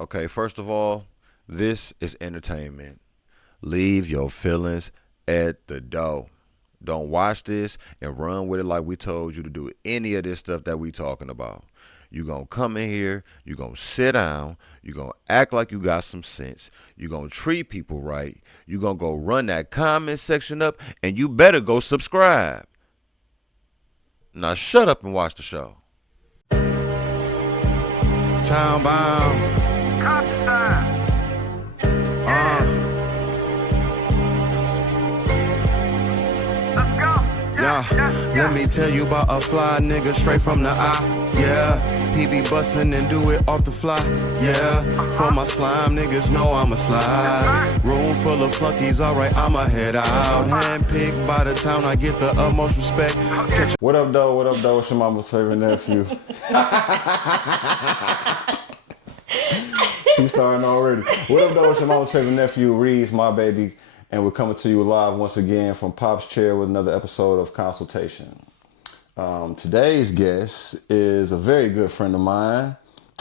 Okay, first of all, this is entertainment. Leave your feelings at the door. Don't watch this and run with it like we told you to do any of this stuff that we talking about. You gonna come in here, you gonna sit down, you gonna act like you got some sense, you gonna treat people right, you gonna go run that comment section up, and you better go subscribe. Now shut up and watch the show. Town bound. Yeah, let me tell you about a fly nigga straight from the eye. Yeah, he be bustin' and do it off the fly. Yeah, for my slime niggas know I'ma slide. Room full of flunkies, alright, I'ma head out. Handpicked by the town, I get the utmost respect. What up, though? What up, though? It's your mama's favorite nephew. She's starting already. What up, though? It's your mama's favorite nephew, Reed's my baby. And we're coming to you live once again from Pop's Chair with another episode of Consultation. Today's guest is a very good friend of mine,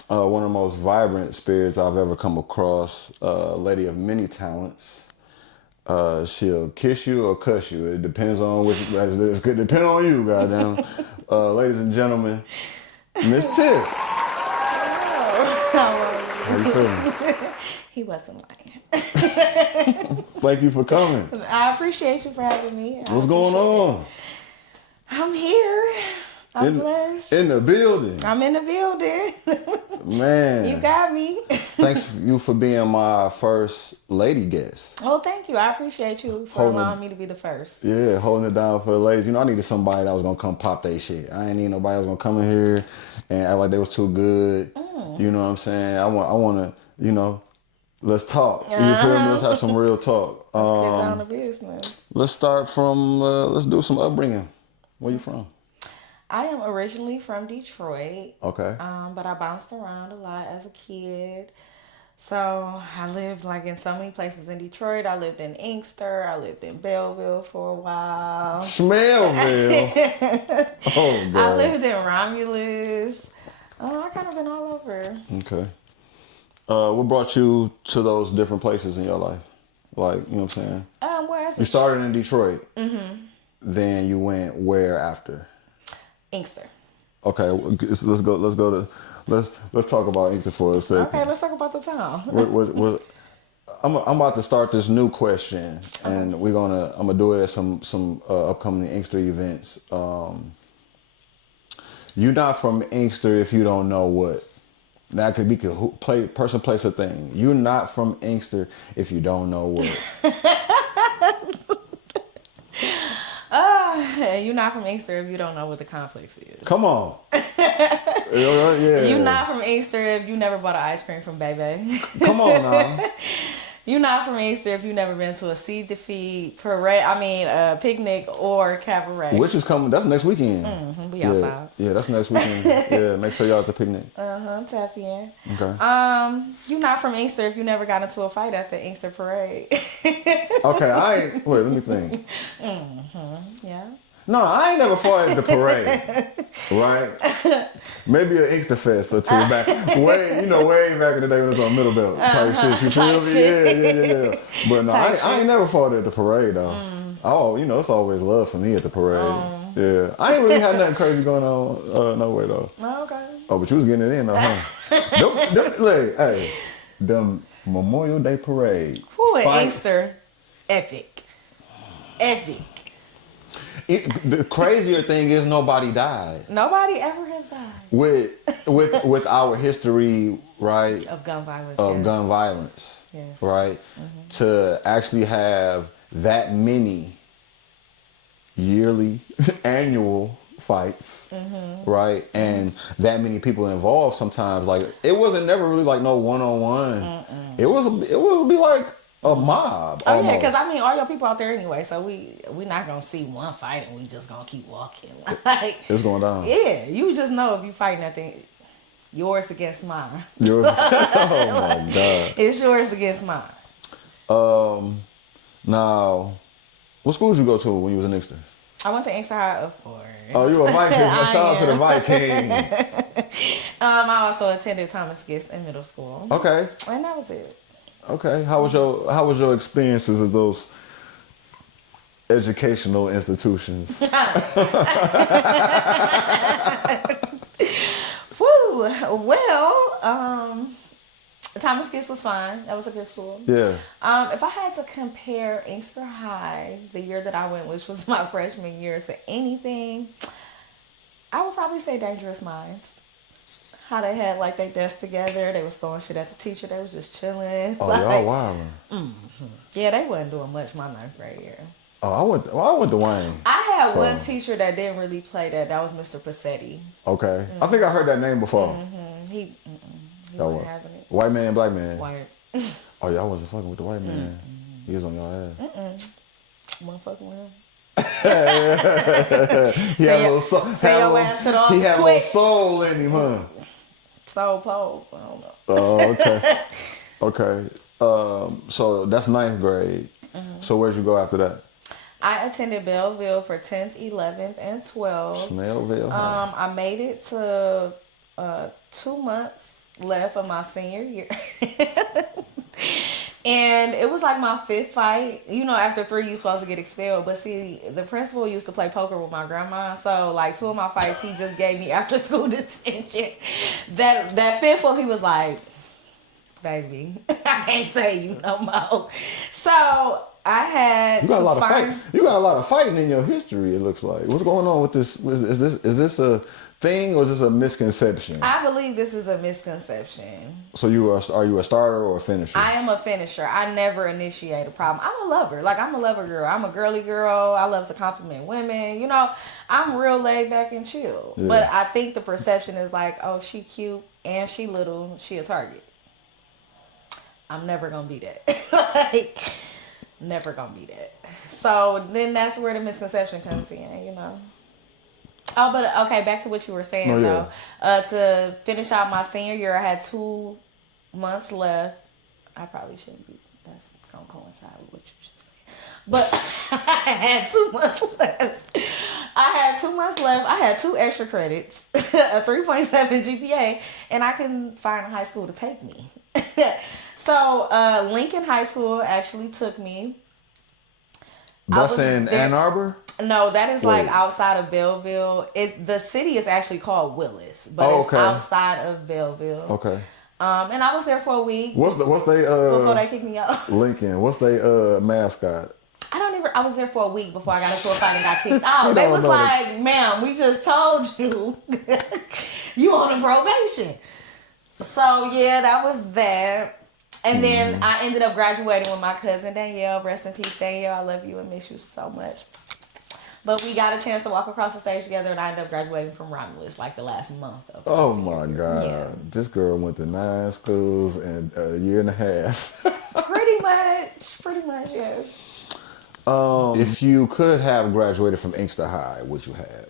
one of the most vibrant spirits I've ever come across, a lady of many talents. She'll kiss you or cuss you. It depends on which. It's good. Depend on you, goddamn. Ladies and gentlemen, Miss Tiff. How you feeling? He wasn't lying. Thank you for coming. I appreciate you for having me. What's going on? I'm here. I'm blessed. In the building. I'm in the building. Man. You got me. Thanks you for being my first lady guest. Oh, thank you. I appreciate you for allowing me to be the first. Yeah, holding it down for the ladies. You know, I needed somebody that was going to come pop they shit. I ain't need nobody that was going to come in here and act like they was too good. You know what I'm saying? I want to, you know, let's talk. You feel me? Let's have some real talk. Let's get down to business. Let's start from, let's do some upbringing. Where you from? I am originally from Detroit. Okay. But I bounced around a lot as a kid. So I lived like in so many places in Detroit. I lived in Inkster. I lived in Belleville for a while. Smellville. Oh, God. I lived in Romulus. I kind of been all over. Okay. What brought you to those different places in your life? Like, you know what I'm saying? You started in Detroit. Mm-hmm. Then you went where after? Inkster. Okay, let's talk about Inkster for a second. Okay, let's talk about the town. I'm about to start this new question, and I'm gonna do it at some upcoming Inkster events. You're not from Inkster if you don't know what. That could be person, place, or thing. You're not from Inkster if you don't know what. You're not from Inkster if you don't know what the complex is. Come on. Yeah. You're not from Inkster if you never bought an ice cream from Bebe. Come on now. You're not from Inkster if you never been to a seed defeat parade. Picnic or cabaret. Which is coming? That's next weekend. Mm-hmm, we outside. Yeah, that's next weekend. Yeah, make sure y'all at the picnic. Tap in. Okay. You're not from Inkster if you never got into a fight at the Inkster parade. Okay, wait, let me think. Yeah. No, I ain't never fought at the parade, right? Maybe an Inkster Fest or two back, way back in the day when it was on Middle Belt type shit. You feel me? Yeah. But no, I ain't never fought at the parade though. Oh, it's always love for me at the parade. Yeah, I ain't really had nothing crazy going on no way though. Okay. Oh, but you was getting it in though, huh? Them Memorial Day parade. Who in Inkster? Epic. The crazier thing is nobody died. Nobody ever has died. With our history, right? Of gun violence. Gun violence. Yes. Right? Mm-hmm. To actually have that many yearly, annual fights, right? And that many people involved sometimes. Like, it wasn't never really like no one-on-one. It would be like a mob. Oh, almost. Yeah, because all your people out there anyway, so we not gonna see one fight and we just gonna keep walking. Like, it's going down. Yeah, you just know if you fighting that thing, yours against mine. Yours. Oh my God. It's yours against mine. Now, what schools you go to when you was in Inkster? I went to Inkster High, of course. Oh, you a Viking. Shout out to the am. Vikings. I also attended Thomas Gist in middle school. Okay. And that was it. Okay. How was your experiences of those educational institutions? Woo! Well, Thomas Gist was fine. That was a good school. Yeah. If I had to compare Inkster High, the year that I went, which was my freshman year, to anything, I would probably say Dangerous Minds. How they had like their desks together, they was throwing shit at the teacher, they was just chilling. Oh, like, y'all wildin'. Yeah, they wasn't doing much my ninth grade year. Oh, I went to Wayne. I had one teacher that didn't really play that. That was Mr. Passetti. Okay. I think I heard that name before. He Y'all wasn't what? having it. White man, black man. White. Oh, y'all wasn't fucking with the white man. He was on y'all ass. Wasn't fucking with him. He had a little soul. Say your ass to the office He had a quick. little soul in him, huh? Soul pole. I don't know. Oh, okay. Okay. So that's ninth grade. So where'd you go after that? I attended Belleville for 10th, 11th, and 12th. Smellville. Huh? I made it to 2 months left of my senior year. And it was like my 5th fight. You know, after 3, you're supposed to get expelled. But see, the principal used to play poker with my grandma. So, like, 2 of my fights, he just gave me after school detention. That 5th one, he was like, baby, I can't say you no more. So, I had You got a lot of fight. You got a lot of fighting in your history. It looks like. What's going on with this? Is this a thing or is this a misconception? I believe this is a misconception. So are you a starter or a finisher? I am a finisher. I never initiate a problem. I'm a lover. Like, I'm a lover girl. I'm a girly girl. I love to compliment women. You know, I'm real laid back and chill. Yeah. But I think the perception is like, oh, she cute and she little. She a target. I'm never going to be that. Like, never going to be that. So then that's where the misconception comes in, you know. Oh, but okay, back to what you were saying, though. To finish out my senior year, I had 2 months left. I probably shouldn't be. That's going to coincide with what you just said. But I had 2 months left. I had 2 extra credits, a 3.7 GPA, and I couldn't find a high school to take me. So Lincoln High School actually took me. That's in Ann Arbor? No, that is like outside of Belleville. The city is actually called Willis, but it's outside of Belleville. Okay. And I was there for a week. What's they before they kicked me out? Lincoln. What's they mascot? I was there for a week before I got into a fight and got kicked out. They was like, ma'am, we just told you you on a probation. So yeah, that was that. And then I ended up graduating with my cousin Danielle. Rest in peace, Danielle. I love you and miss you so much. But we got a chance to walk across the stage together, and I ended up graduating from Romulus like the last month of Oh my God. Yeah. This girl went to 9 schools in a year and a half. Pretty much, yes. If you could have graduated from Inkster High, would you have?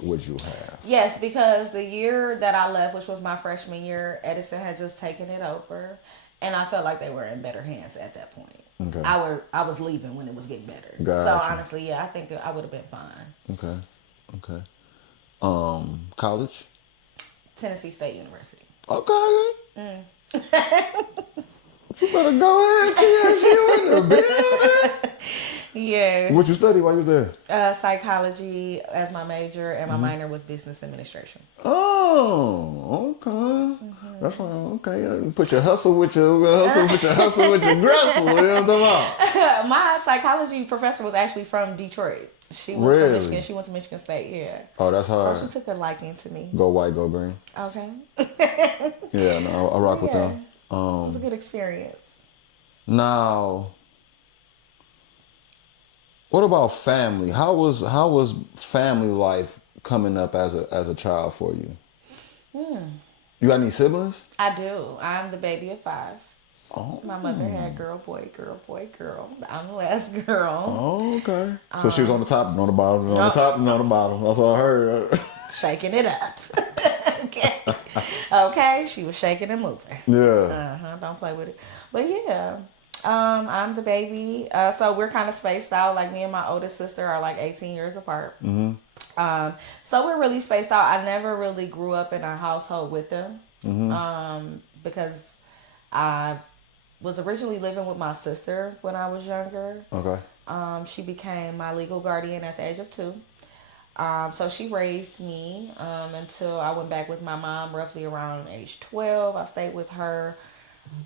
Yes, because the year that I left, which was my freshman year, Edison had just taken it over. And I felt like they were in better hands at that point. Okay. I was leaving when it was getting better. Gotcha. So honestly, yeah, I think I would have been fine. Okay. College? Tennessee State University. Okay. You better go ahead, TSU in the building. Yeah. What you study while you were there? Psychology as my major, and my minor was business administration. Oh, okay. That's okay. You put your hustle with your hustle with your grustle. You know what I'm talking about? My psychology professor was actually from Detroit. She was from Michigan. She went to Michigan State. Yeah. Oh, that's hard. So she took a liking to me. Go white, go green. Okay. Yeah, no, I rock with them. It was a good experience. Now, what about family? How was family life coming up as a child for you? You got any siblings? I do. I'm the baby of 5. Oh. My mother had girl, boy, girl, boy, girl. I'm the last girl. Oh, okay. So she was on the top and on the bottom, and on the top and on the bottom. That's all I heard. Shaking it up. Okay, she was shaking and moving. Yeah. Don't play with it. But yeah, I'm the baby. So we're kind of spaced out. Like me and my oldest sister are like 18 years apart. So we're really spaced out. I never really grew up in a household with them. Because I was originally living with my sister when I was younger. Okay. She became my legal guardian at the age of 2. So she raised me until I went back with my mom roughly around age 12. I stayed with her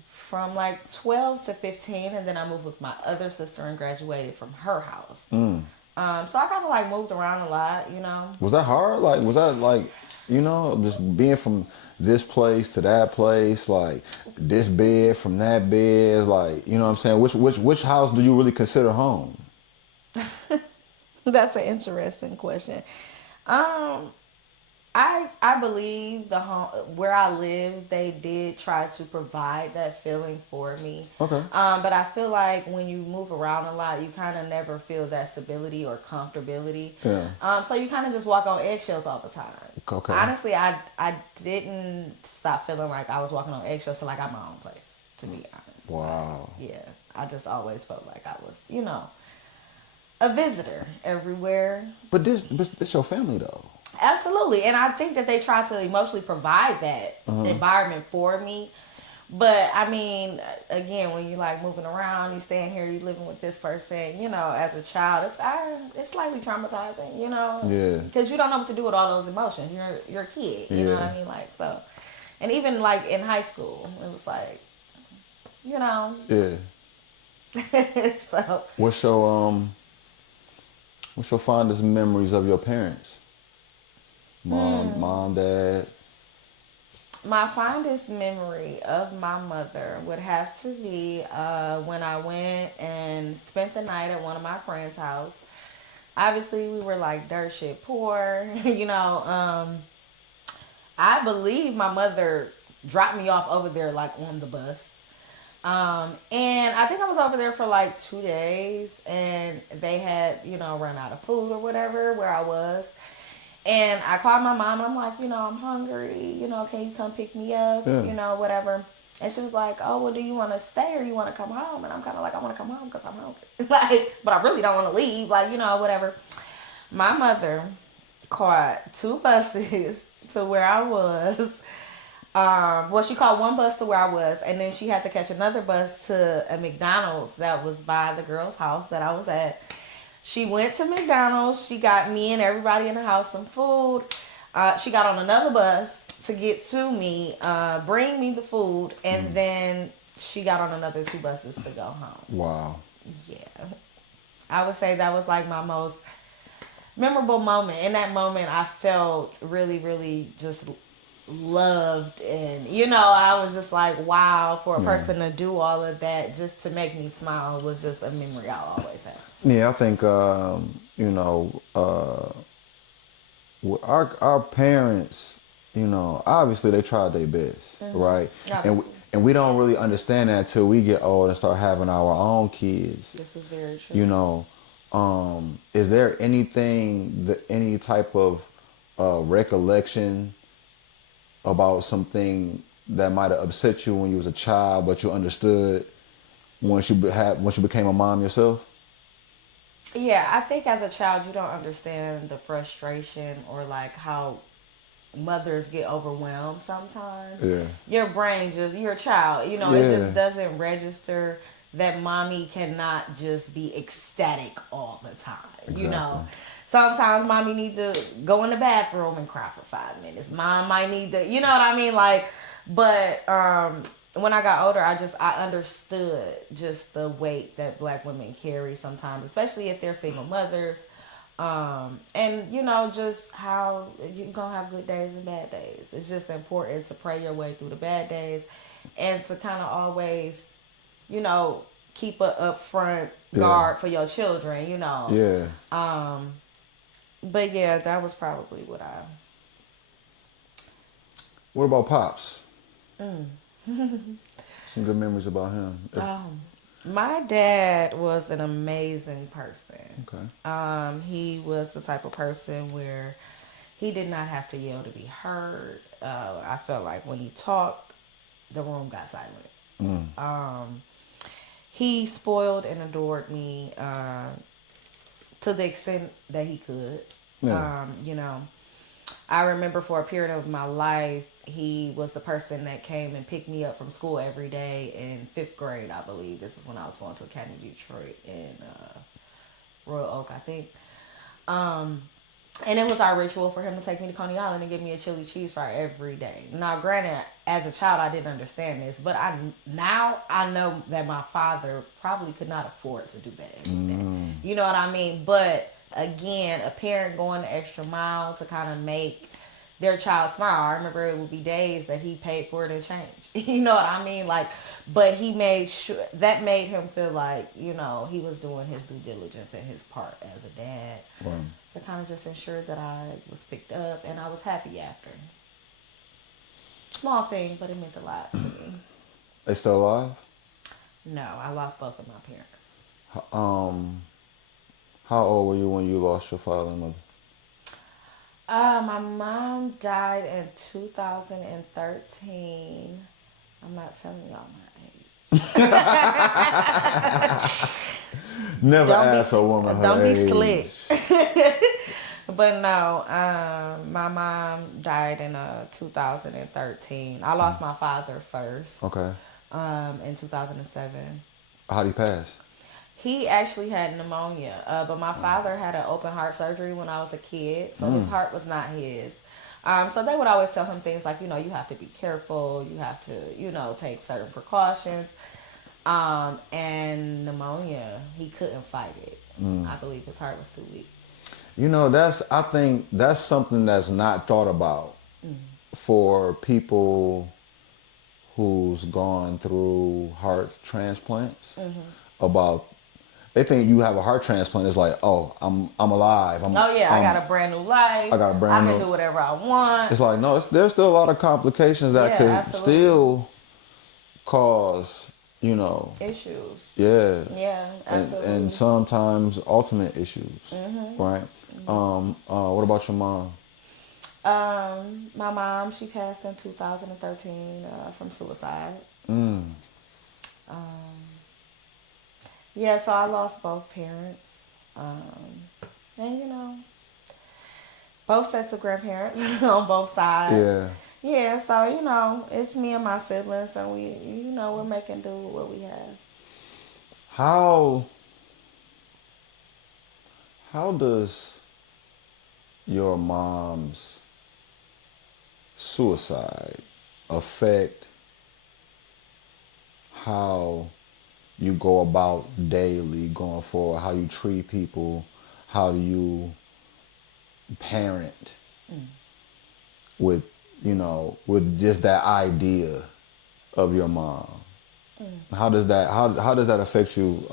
from like 12 to 15, and then I moved with my other sister and graduated from her house. So I kind of like moved around a lot, you know. Was that hard? Like, was that like, just being from this place to that place, like this bed from that bed, like, you know what I'm saying? Which house do you really consider home? That's an interesting question. Um, I believe the home where I live, they did try to provide that feeling for me. Okay. But I feel like when you move around a lot, you kind of never feel that stability or comfortability. Yeah. So you kind of just walk on eggshells all the time. Okay. Honestly, I didn't stop feeling like I was walking on eggshells till I got my own place. To be honest. Wow. Yeah, I just always felt like I was, a visitor everywhere. But this your family though. Absolutely. And I think that they try to emotionally provide that environment for me. But I mean, again, when you like moving around, you staying here, you living with this person, as a child, it's slightly traumatizing, Yeah. because you don't know what to do with all those emotions. You're a kid, you know what I mean, like so. And even like in high school, it was like, Yeah. so What's your fondest memories of your parents? Mom, dad. my fondest memory of my mother would have to be when I went and spent the night at one of my friends' house. Obviously, we were like dirt shit poor, I believe my mother dropped me off over there like on the bus. And I think I was over there for like 2 days, and they had, run out of food or whatever where I was. And I called my mom. I'm like, I'm hungry. Can you come pick me up? Yeah. Whatever. And she was like, oh, well, do you want to stay or you want to come home? And I'm kind of like, I want to come home because I'm hungry. Like, but I really don't want to leave. Like, whatever. My mother caught 2 buses to where I was. Well, she called one bus to where I was, and then she had to catch another bus to a McDonald's that was by the girl's house that I was at. She went to McDonald's. She got me and everybody in the house some food. She got on another bus to get to me, bring me the food, and then she got on another 2 buses to go home. Wow. Yeah. I would say that was like my most memorable moment. In that moment, I felt really, really just loved, and I was just like, wow, for a person to do all of that just to make me smile was just a memory I'll always have. Yeah, I think our parents, obviously they tried their best, right? Obviously. And we don't really understand that until we get old and start having our own kids. This is very true. Is there any type of recollection about something that might have upset you when you was a child, but you understood once you became a mom yourself? Yeah, I think as a child you don't understand the frustration or like how mothers get overwhelmed sometimes. Yeah. Your brain you're a child, it just doesn't register that mommy cannot just be ecstatic all the time. Exactly. Sometimes mommy need to go in the bathroom and cry for 5 minutes. Mom might need to, you know what I mean? Like, but when I got older, I understood just the weight that Black women carry sometimes, especially if they're single mothers. And just how you're gonna have good days and bad days. It's just important to pray your way through the bad days, and to kind of always, keep a upfront guard for your children. Yeah. But yeah, that was probably what What about Pops? Some good memories about him. My dad was an amazing person. Okay. He was the type of person where he did not have to yell to be heard. I felt like when he talked, the room got silent. he spoiled and adored me to the extent that he could. Yeah. You know, I remember for a period of my life, he was the person that came and picked me up from school every day in fifth grade, I believe. This is when I was going to Academy Detroit in Royal Oak, I think. And it was our ritual for him to take me to Coney Island and give me a chili cheese fry every day. Now, granted, as a child, I didn't understand this, but I know that my father probably could not afford to do that every day. You know what I mean? But again, a parent going the extra mile to kind of make their child smile. I remember it would be days that he paid for it in change. You know what I mean? Like, but he made sure that made him feel like, you know, he was doing his due diligence and his part as a dad. Wow. To kind of just ensure that I was picked up and I was happy after. Small thing, but it meant a lot to me. They still alive? No, I lost both of my parents. How old were you when you lost your father and mother? My mom died in 2013. I'm not telling y'all my age. Never ask a woman her Don't be age. slick. But no, my mom died in 2013. I lost my father first. Okay. In 2007. How'd he pass? He actually had pneumonia, but my father had an open heart surgery when I was a kid, so his heart was not his. So they would always tell him things like, you know, you have to be careful, you have to, you know, take certain precautions. And pneumonia, he couldn't fight it. I believe his heart was too weak. You know, I think that's something that's not thought about for people who's gone through heart transplants. About they think you have a heart transplant. It's like, oh, I'm alive. I got a brand new life. I got a brand I can new- do whatever I want. It's like, no, there's still a lot of complications that Yeah, could absolutely. still cause, you know, Issues. yeah, Yeah, absolutely. and sometimes ultimate issues, right? What about your mom? My mom, she passed in 2013 from suicide. Yeah, so I lost both parents. And, you know, both sets of grandparents on both sides. Yeah. Yeah, so, you know, it's me and my siblings, and we, you know, we're making do with what we have. How does your mom's suicide affect how you go about daily going forward, how you treat people, how do you parent with, you know, with just that idea of your mom? How does that affect you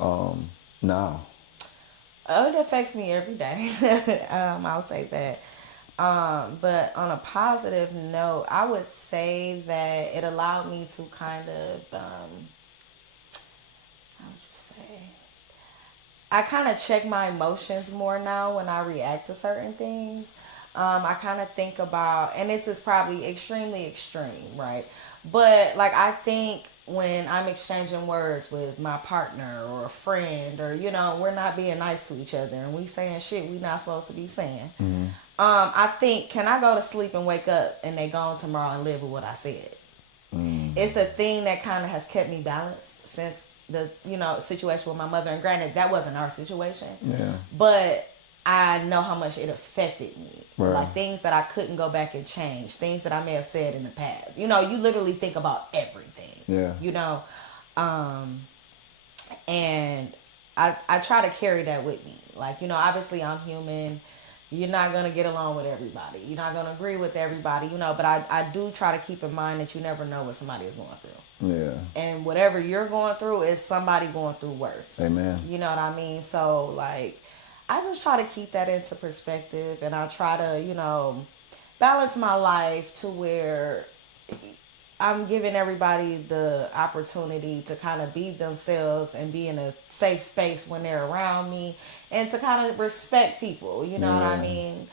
now? It affects me every day. I'll say that. But on a positive note, I would say that it allowed me to kind of, how would you say? I kind of check my emotions more now when I react to certain things. I kind of think about, and this is probably extremely extreme, right? But like I think when I'm exchanging words with my partner or a friend, or you know, we're not being nice to each other and we saying shit we not supposed to be saying. I think, can I go to sleep and wake up and they gone tomorrow and live with what I said? It's a thing that kind of has kept me balanced since the, you know, situation with my mother. And granted, that wasn't our situation. Yeah. But I know how much it affected me. Right. Like things that I couldn't go back and change, things that I may have said in the past. You know, you literally think about everything. Yeah. You know, and I try to carry that with me. Like, you know, obviously I'm human. You're not going to get along with everybody. You're not going to agree with everybody, you know, but I do try to keep in mind that you never know what somebody is going through. Yeah. And whatever you're going through is somebody going through worse. Amen. You know what I mean? So, like, I just try to keep that into perspective, and I try to, you know, balance my life to where I'm giving everybody the opportunity to kind of be themselves and be in a safe space when they're around me, and to kind of respect people. You know what I mean?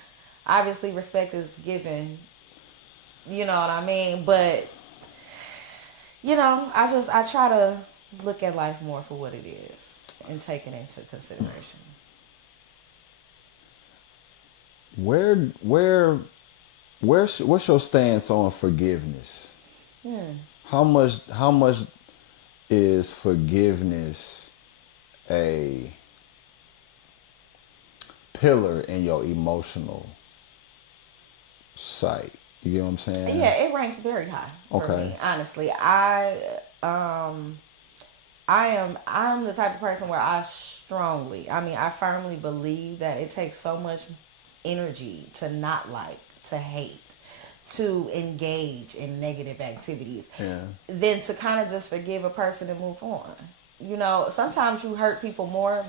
Obviously, respect is given. You know what I mean? But, you know, I try to look at life more for what it is and take it into consideration. Where what's your stance on forgiveness? How much is forgiveness a pillar in your emotional sight? You get what I'm saying? Yeah, it ranks very high for Okay. me. Honestly, I'm the type of person where I firmly believe that it takes so much energy to not like, to hate, to engage in negative activities, Yeah. than to kind of just forgive a person and move on. You know, sometimes you hurt people more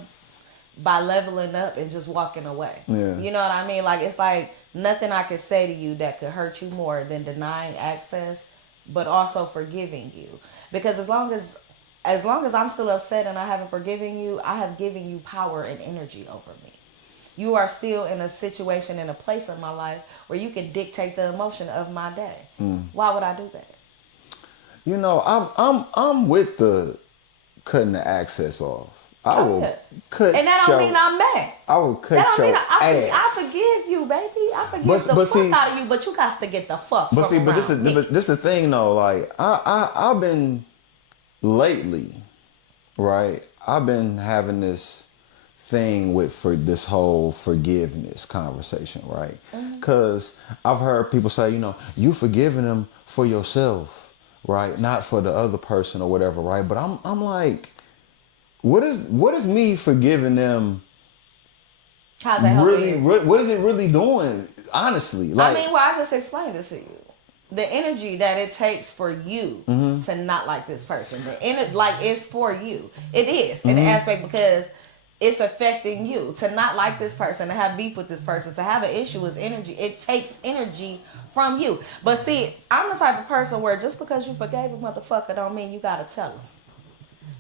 by leveling up and just walking away. Yeah. You know what I mean? Like, it's like nothing I could say to you that could hurt you more than denying access, but also forgiving you. Because as long as I'm still upset and I haven't forgiven you, I have given you power and energy over me. You are still in a situation, in a place in my life where you can dictate the emotion of my day. Why would I do that? You know, I'm with the cutting the access off. I will Yeah. cut And that don't your, mean I'm mad. I will cut That don't your mean I ass. forgive you, baby. I forgive But- the but fuck see- out of you, but you got to get the fuck But from see, but this around me. is this the thing though. Like I've been lately, right? I've been having this thing with for this whole forgiveness conversation, right? Because I've heard people say, you know, you forgiving them for yourself, right? Not for the other person or whatever, right? But I'm like, what is me forgiving them How's that really? helping you? What is it really doing? Honestly, like, I mean, well, I just explained this to you. The energy that it takes for you to not like this person. Like, it's for you. It is, in the aspect, because it's affecting you. To not like this person, to have beef with this person, to have an issue is energy. It takes energy from you. But see, I'm the type of person where just because you forgave a motherfucker don't mean you gotta tell him.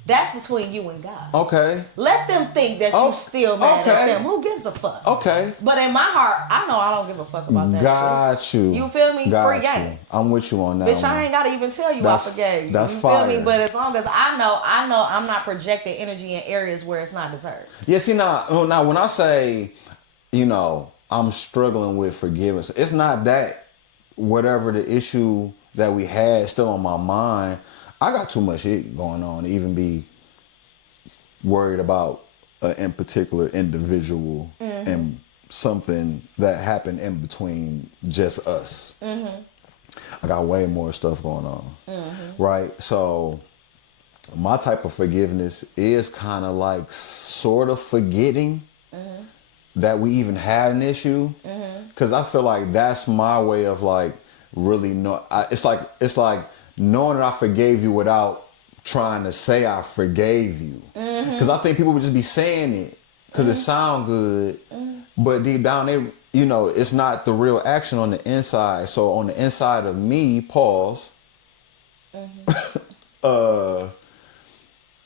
That's between you and God. okay, Let them think that you still mad at them. Who gives a fuck? okay. But in my heart, I know I don't give a fuck about that Got shit. you. You feel me? Got Free you. game. I'm with you on that. Bitch, one. I ain't gotta even tell you That's- I forgave you. that's You fire. feel me? But as long as I know I'm not projecting energy in areas where it's not deserved. Yeah, see now when I say, you know, I'm struggling with forgiveness, it's not that whatever the issue that we had is still on my mind. I got too much shit going on to even be worried about in particular individual and something that happened in between just us. I got way more stuff going on, right? So my type of forgiveness is kind of like sort of forgetting that we even had an issue, because I feel like that's my way of like really it's like knowing that I forgave you without trying to say I forgave you, because I think people would just be saying it because it sound good, but deep down they, you know, it's not the real action on the inside. So on the inside of me, pause.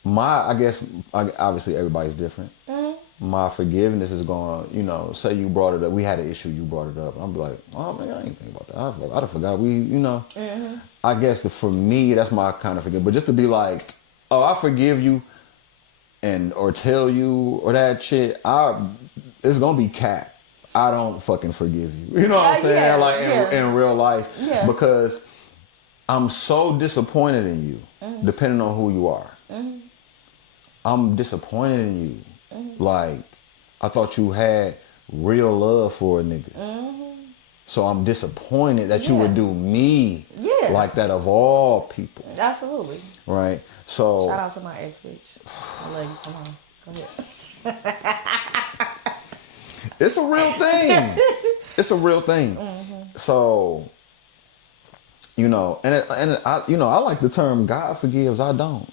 I guess obviously everybody's different. My forgiveness is going, you know, say you brought it up. We had an issue, you brought it up. I'm like, oh man, I ain't think about that. I forgot we, you know. I guess for me, that's my kind of forgiveness. But just to be like, oh, I forgive you, or tell you or that shit, it's gonna be cap. I don't fucking forgive you. You know what I'm saying? Yeah, like yeah. in real life, Yeah. because I'm so disappointed in you, depending on who you are. I'm disappointed in you. Like, I thought you had real love for a nigga. So I'm disappointed that you would do me like that of all people. Absolutely. Right? So Shout out to my ex bitch. I love you. Come on. Go ahead. it's a real thing. It's a real thing. So, you know, and I, you know, I like the term God forgives, I don't.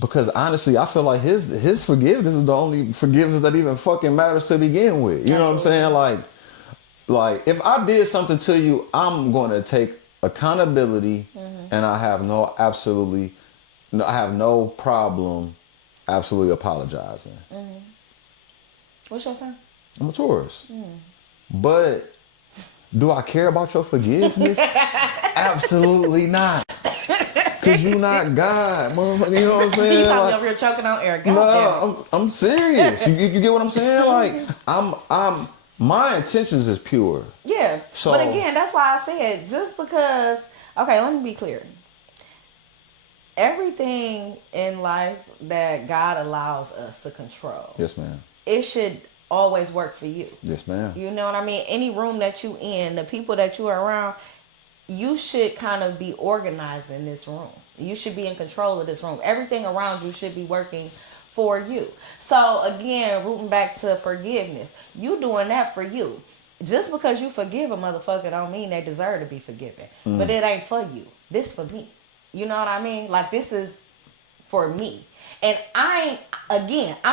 Because honestly, I feel like his forgiveness is the only forgiveness that even fucking matters to begin with. You know what I'm saying? Like if I did something to you, I'm going to take accountability, and I have no problem absolutely apologizing. What's your sign? I'm a Taurus. But do I care about your forgiveness? Absolutely not. Because Cause you not God, motherfucker. You know what I'm saying? You got me Like, over here choking on air. Goddamn. no, I'm serious. You get what I'm saying? Like, I'm my intentions is pure. Yeah. So- but again, that's why I said just because. Okay, let me be clear. Everything in life that God allows us to control, Yes, ma'am. it should always work for you. Yes, ma'am. You know what I mean? Any room that you in, the people that you are around, you should kind of be organized in this room. You should be in control of this room. Everything around you should be working for you. So again, rooting back to forgiveness, you doing that for you. Just because you forgive a motherfucker don't mean they deserve to be forgiven. But it ain't for you. This for me. You know what I mean? Like, this is for me. And I'm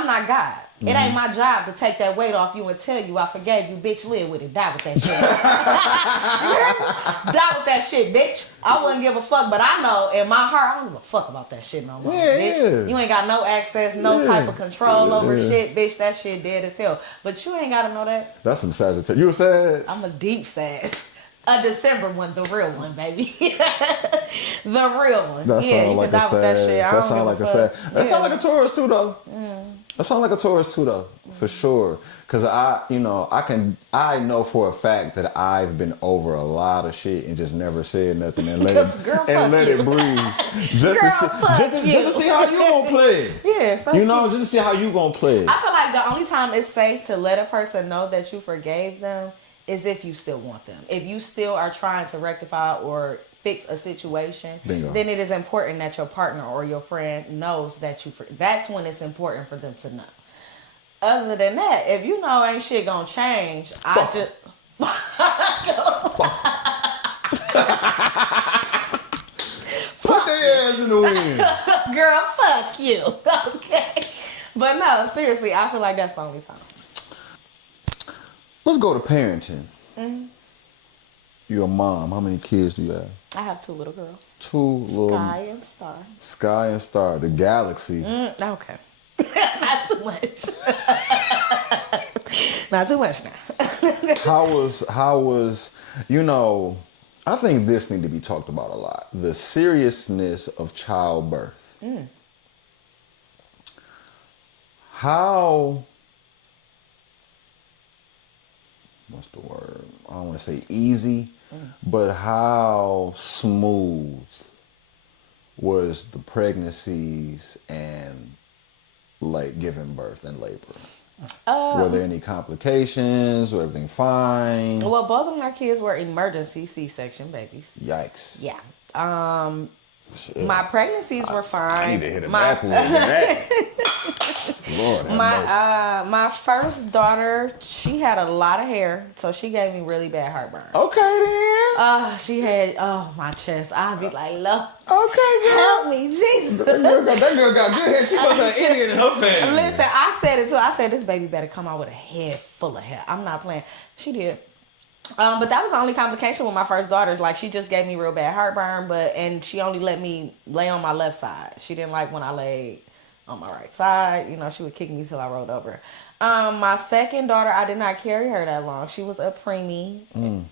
not God. It ain't my job to take that weight off you and tell you I forgave you, bitch. Live with it. Die with that shit. You hear me? Die with that shit, bitch. I wouldn't give a fuck, but I know in my heart, I don't give a fuck about that shit no more, bitch. Yeah. You ain't got no access, no type of control over shit, bitch. That shit dead as hell. But you ain't gotta know that. That's some Sagittarius. You a Sag? I'm a deep Sag. A December one, the real one, baby. The real one. That Yeah, sound you like can die a with that Sag. shit. I That don't sound like give a fuck. Sag. That sound like a Taurus too, though. That sound like a Taurus too, though, for sure. Cause I know for a fact that I've been over a lot of shit and just never said nothing and let it breathe, just to see how you gonna play it. Yeah, fuck just to see how you gonna play it. I feel like the only time it's safe to let a person know that you forgave them is if you still want them. If you still are trying to rectify or fix a situation, Bingo. then it is important that your partner or your friend knows that that's when it's important for them to know. Other than that, if you know ain't shit gonna change, I just Put their ass in the wind. girl, fuck you. Okay. But no, seriously, I feel like that's the only time. Let's go to parenting. You're a mom. How many kids do you have? I have 2 little girls. 2 little. Sky and Star. Sky and Star, the galaxy. Okay. Not too much. Not too much now. How was I think this need to be talked about a lot. The seriousness of childbirth. How, what's the word? I don't want to say easy, but how smooth was the pregnancies and like giving birth and labor? Were there any complications? Was everything fine? Well, both of my kids were emergency C-section babies. Yikes. Yeah. Shit. My pregnancies were fine. I need to hit a back a little bit. Lord have mercy. My first daughter, she had a lot of hair, so she gave me really bad heartburn. Okay then. She had my chest. I'd be like, Lord, Okay, girl. help me, Jesus. That girl got good hair. She must have Indian in her family. Listen, I said it too. I said this baby better come out with a head full of hair. I'm not playing. She did. But that was the only complication with my first daughter. Like, she just gave me real bad heartburn, and she only let me lay on my left side. She didn't like when I laid on my right side. She would kick me till I rolled over. My second daughter, I did not carry her that long. She was a preemie,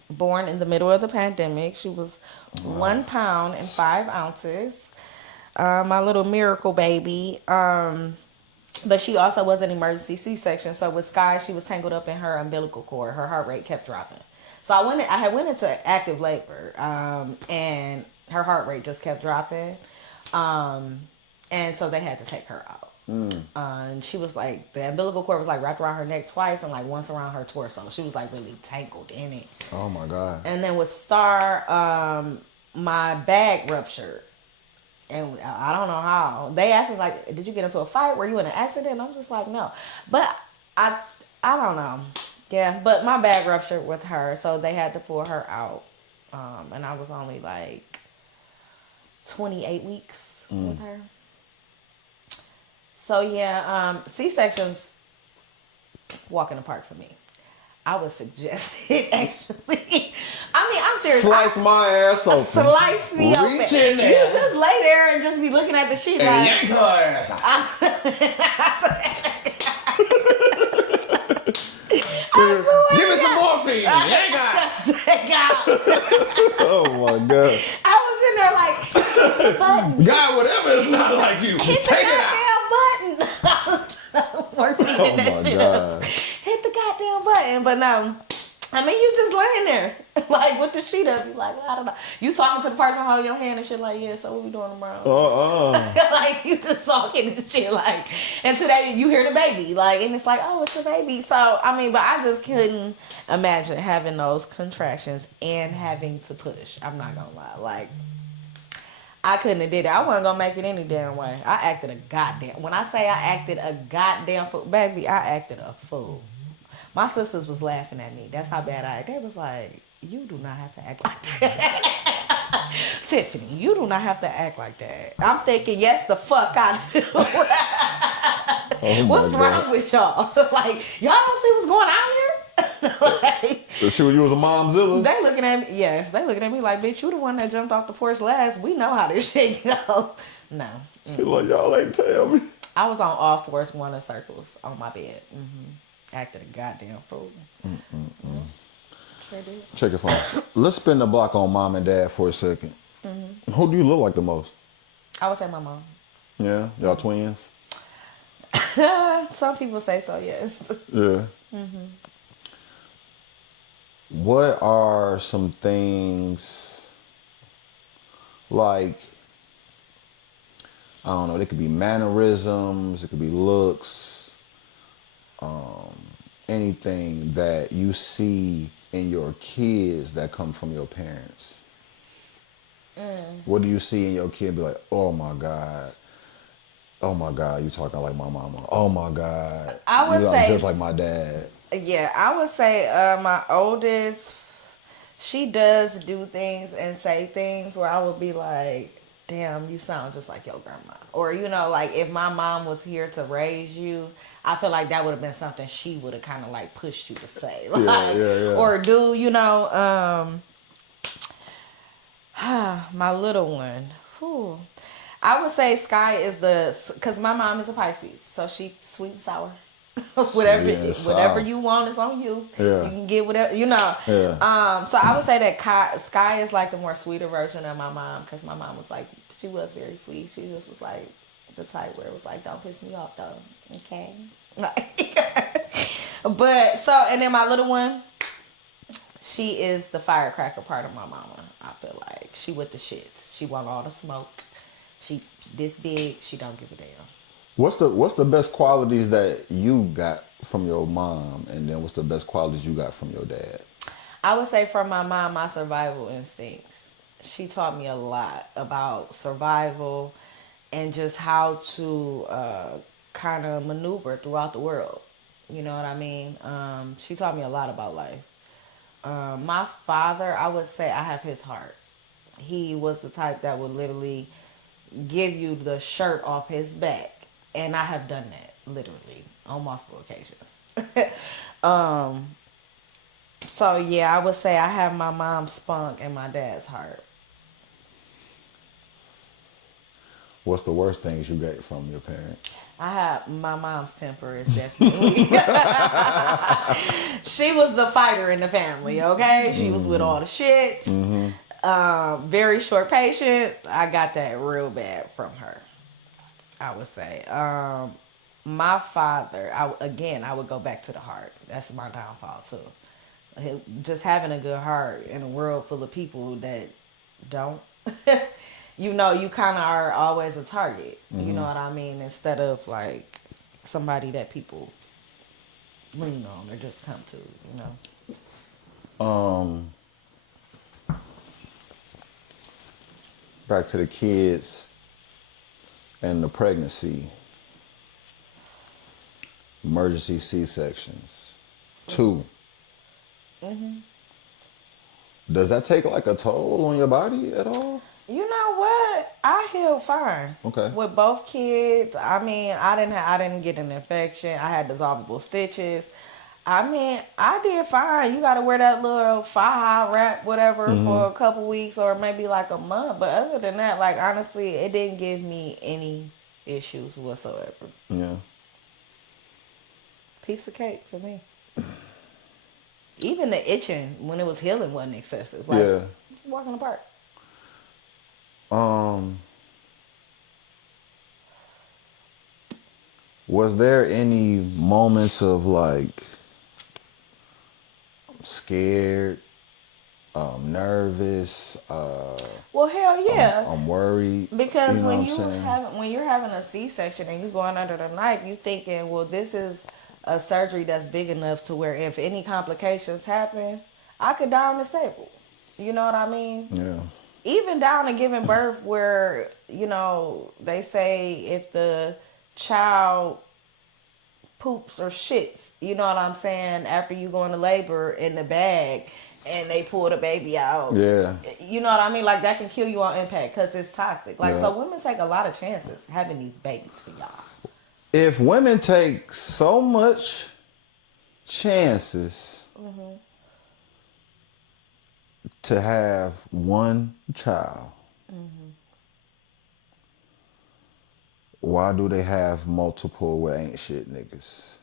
born in the middle of the pandemic. She was 1 pound and 5 ounces. My little miracle baby. But she also was an emergency C-section. So with Sky, she was tangled up in her umbilical cord. Her heart rate kept dropping. So I had went into active labor, and her heart rate just kept dropping. And so they had to take her out. And she was like, the umbilical cord was like wrapped around her neck twice and like once around her torso. She was like really tangled in it. Oh my God. And then with Star, my bag ruptured. And I don't know how. They asked me like, did you get into a fight? Were you in an accident? And I'm just like, no. But I don't know. Yeah, but my bag ruptured with her, so they had to pull her out. And I was only like 28 weeks with her. So yeah, C-sections, walk in the park for me. I would suggest it actually. I mean, I'm serious. Slice my ass open. Slice me Reach open. in there. You just lay there and just be looking at the sheet And like, yank her ass out. Give me some morphine. Yank her. Take out. Oh my God. I was in there like, but like you. Hit the Take it out. goddamn button. Working Oh in that my shit. God. Hit the goddamn button. But no, I mean, you just laying there, like with the sheet up. You like, I don't know. You talking to the person holding your hand and shit like, yeah, so what we doing tomorrow? Like, you just talking and shit like, and today you hear the baby, like, and it's like, oh, it's a baby. So, I mean, but I just couldn't imagine having those contractions and having to push. I'm not gonna lie. Like, I couldn't have did it. I wasn't gonna make it any damn way. I acted a goddamn. When I say I acted a goddamn fool, baby, I acted a fool. My sisters was laughing at me. That's how bad I acted. They was like, you do not have to act like that. Tiffany, you do not have to act like that. I'm thinking, yes, the fuck I do. Oh What's my wrong God. with y'all? Like, y'all don't see what's going on here? Like, So she was a momzilla? they looking at me, yes, they looking at me like, bitch, you the one that jumped off the porch last. We know how this shit go. No. She like, y'all ain't tell me. I was on all fours, running circles on my bed. Acted a goddamn fool. Sure did. Check your phone. Let's spin the block on mom and dad for a second. Who do you look like the most? I would say my mom. Yeah? Y'all twins? Some people say so, yes. Yeah. What are some things like, I don't know, they could be mannerisms, it could be looks, anything that you see in your kids that come from your parents? What do you see in your kid and be like, oh my God, you talking like my mama. Oh my God, I would you say- are just like my dad. Yeah, I would say my oldest, she does do things and say things where I would be like, damn, you sound just like your grandma. Or, you know, like if my mom was here to raise you, I feel like that would have been something she would have kind of like pushed you to say. Like, yeah. or do, you know, my little one. Whew. I would say Sky is because my mom is a Pisces, so she sweet and sour. whatever Sweet and sour. whatever you want is on you. Yeah. You can get whatever, you know. Yeah. So I would say that Sky is like the more sweeter version of my mom, because my mom was like, she was very sweet. She just was like the type where it was like, don't piss me off though, okay? But so, and then my little one, she is the firecracker part of my mama. I feel like she with the shits. She want all the smoke. She this big. She don't give a damn. What's the best qualities that you got from your mom, and then what's the best qualities you got from your dad? I would say from my mom, my survival instincts. She taught me a lot about survival and just how to kind of maneuver throughout the world. You know what I mean? She taught me a lot about life. My father, I would say I have his heart. He was the type that would literally give you the shirt off his back. And I have done that, literally, on multiple occasions. So, yeah, I would say I have my mom's spunk and my dad's heart. What's the worst things you get from your parents? I have my mom's temper is definitely. She was the fighter in the family, okay? She was with all the shits. Very short patience. I got that real bad from her, I would say. My father, I would go back to the heart. That's my downfall too. Just having a good heart in a world full of people that don't. You know, you kind of are always a target. You know what I mean? Instead of like somebody that people lean on or just come to, you know. Back to the kids and the pregnancy. Emergency C-sections. 2. Does that take like a toll on your body at all? You know what? I healed fine. Okay. With both kids, I mean, I didn't get an infection. I had dissolvable stitches. I mean, I did fine. You got to wear that little 5 wrap, whatever, for a couple weeks or maybe like a month. But other than that, like honestly, it didn't give me any issues whatsoever. Yeah. Piece of cake for me. Even the itching when it was healing wasn't excessive. Like, Yeah. just walk in the park. Was there any moments of like scared, nervous, Well, hell yeah. I'm worried? Because You know what when I'm saying? when you're having a C-section and you're going under the knife, you thinking, well, this is a surgery that's big enough to where if any complications happen, I could die on the table. You know what I mean? Yeah. Even down to giving birth, where they say if the child poops or shits, you know what I'm saying, after you go into labor in the bag and they pull the baby out. Yeah. You know what I mean? Like that can kill you on impact because it's toxic. Like, Yeah. so women take a lot of chances having these babies for y'all. If women take so much chances to have one child, why do they have multiple with ain't shit niggas?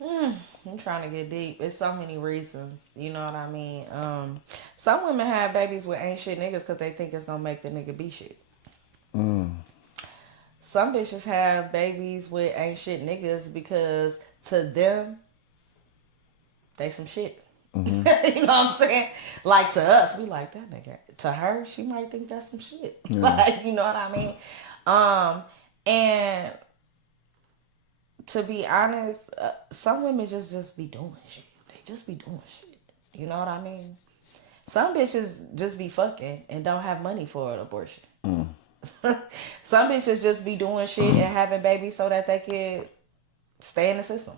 I'm trying to get deep. It's so many reasons. You know what I mean? Some women have babies with ain't shit niggas because they think it's gonna make the nigga be shit. Some bitches have babies with ain't shit niggas because to them, they some shit. You know what I'm saying? Like to us, we like that nigga. To her, she might think that's some shit. Like, you know what I mean? And to be honest, some women just be doing shit. They just be doing shit. You know what I mean? Some bitches just be fucking and don't have money for an abortion. Some bitches just be doing shit and having babies so that they can stay in the system.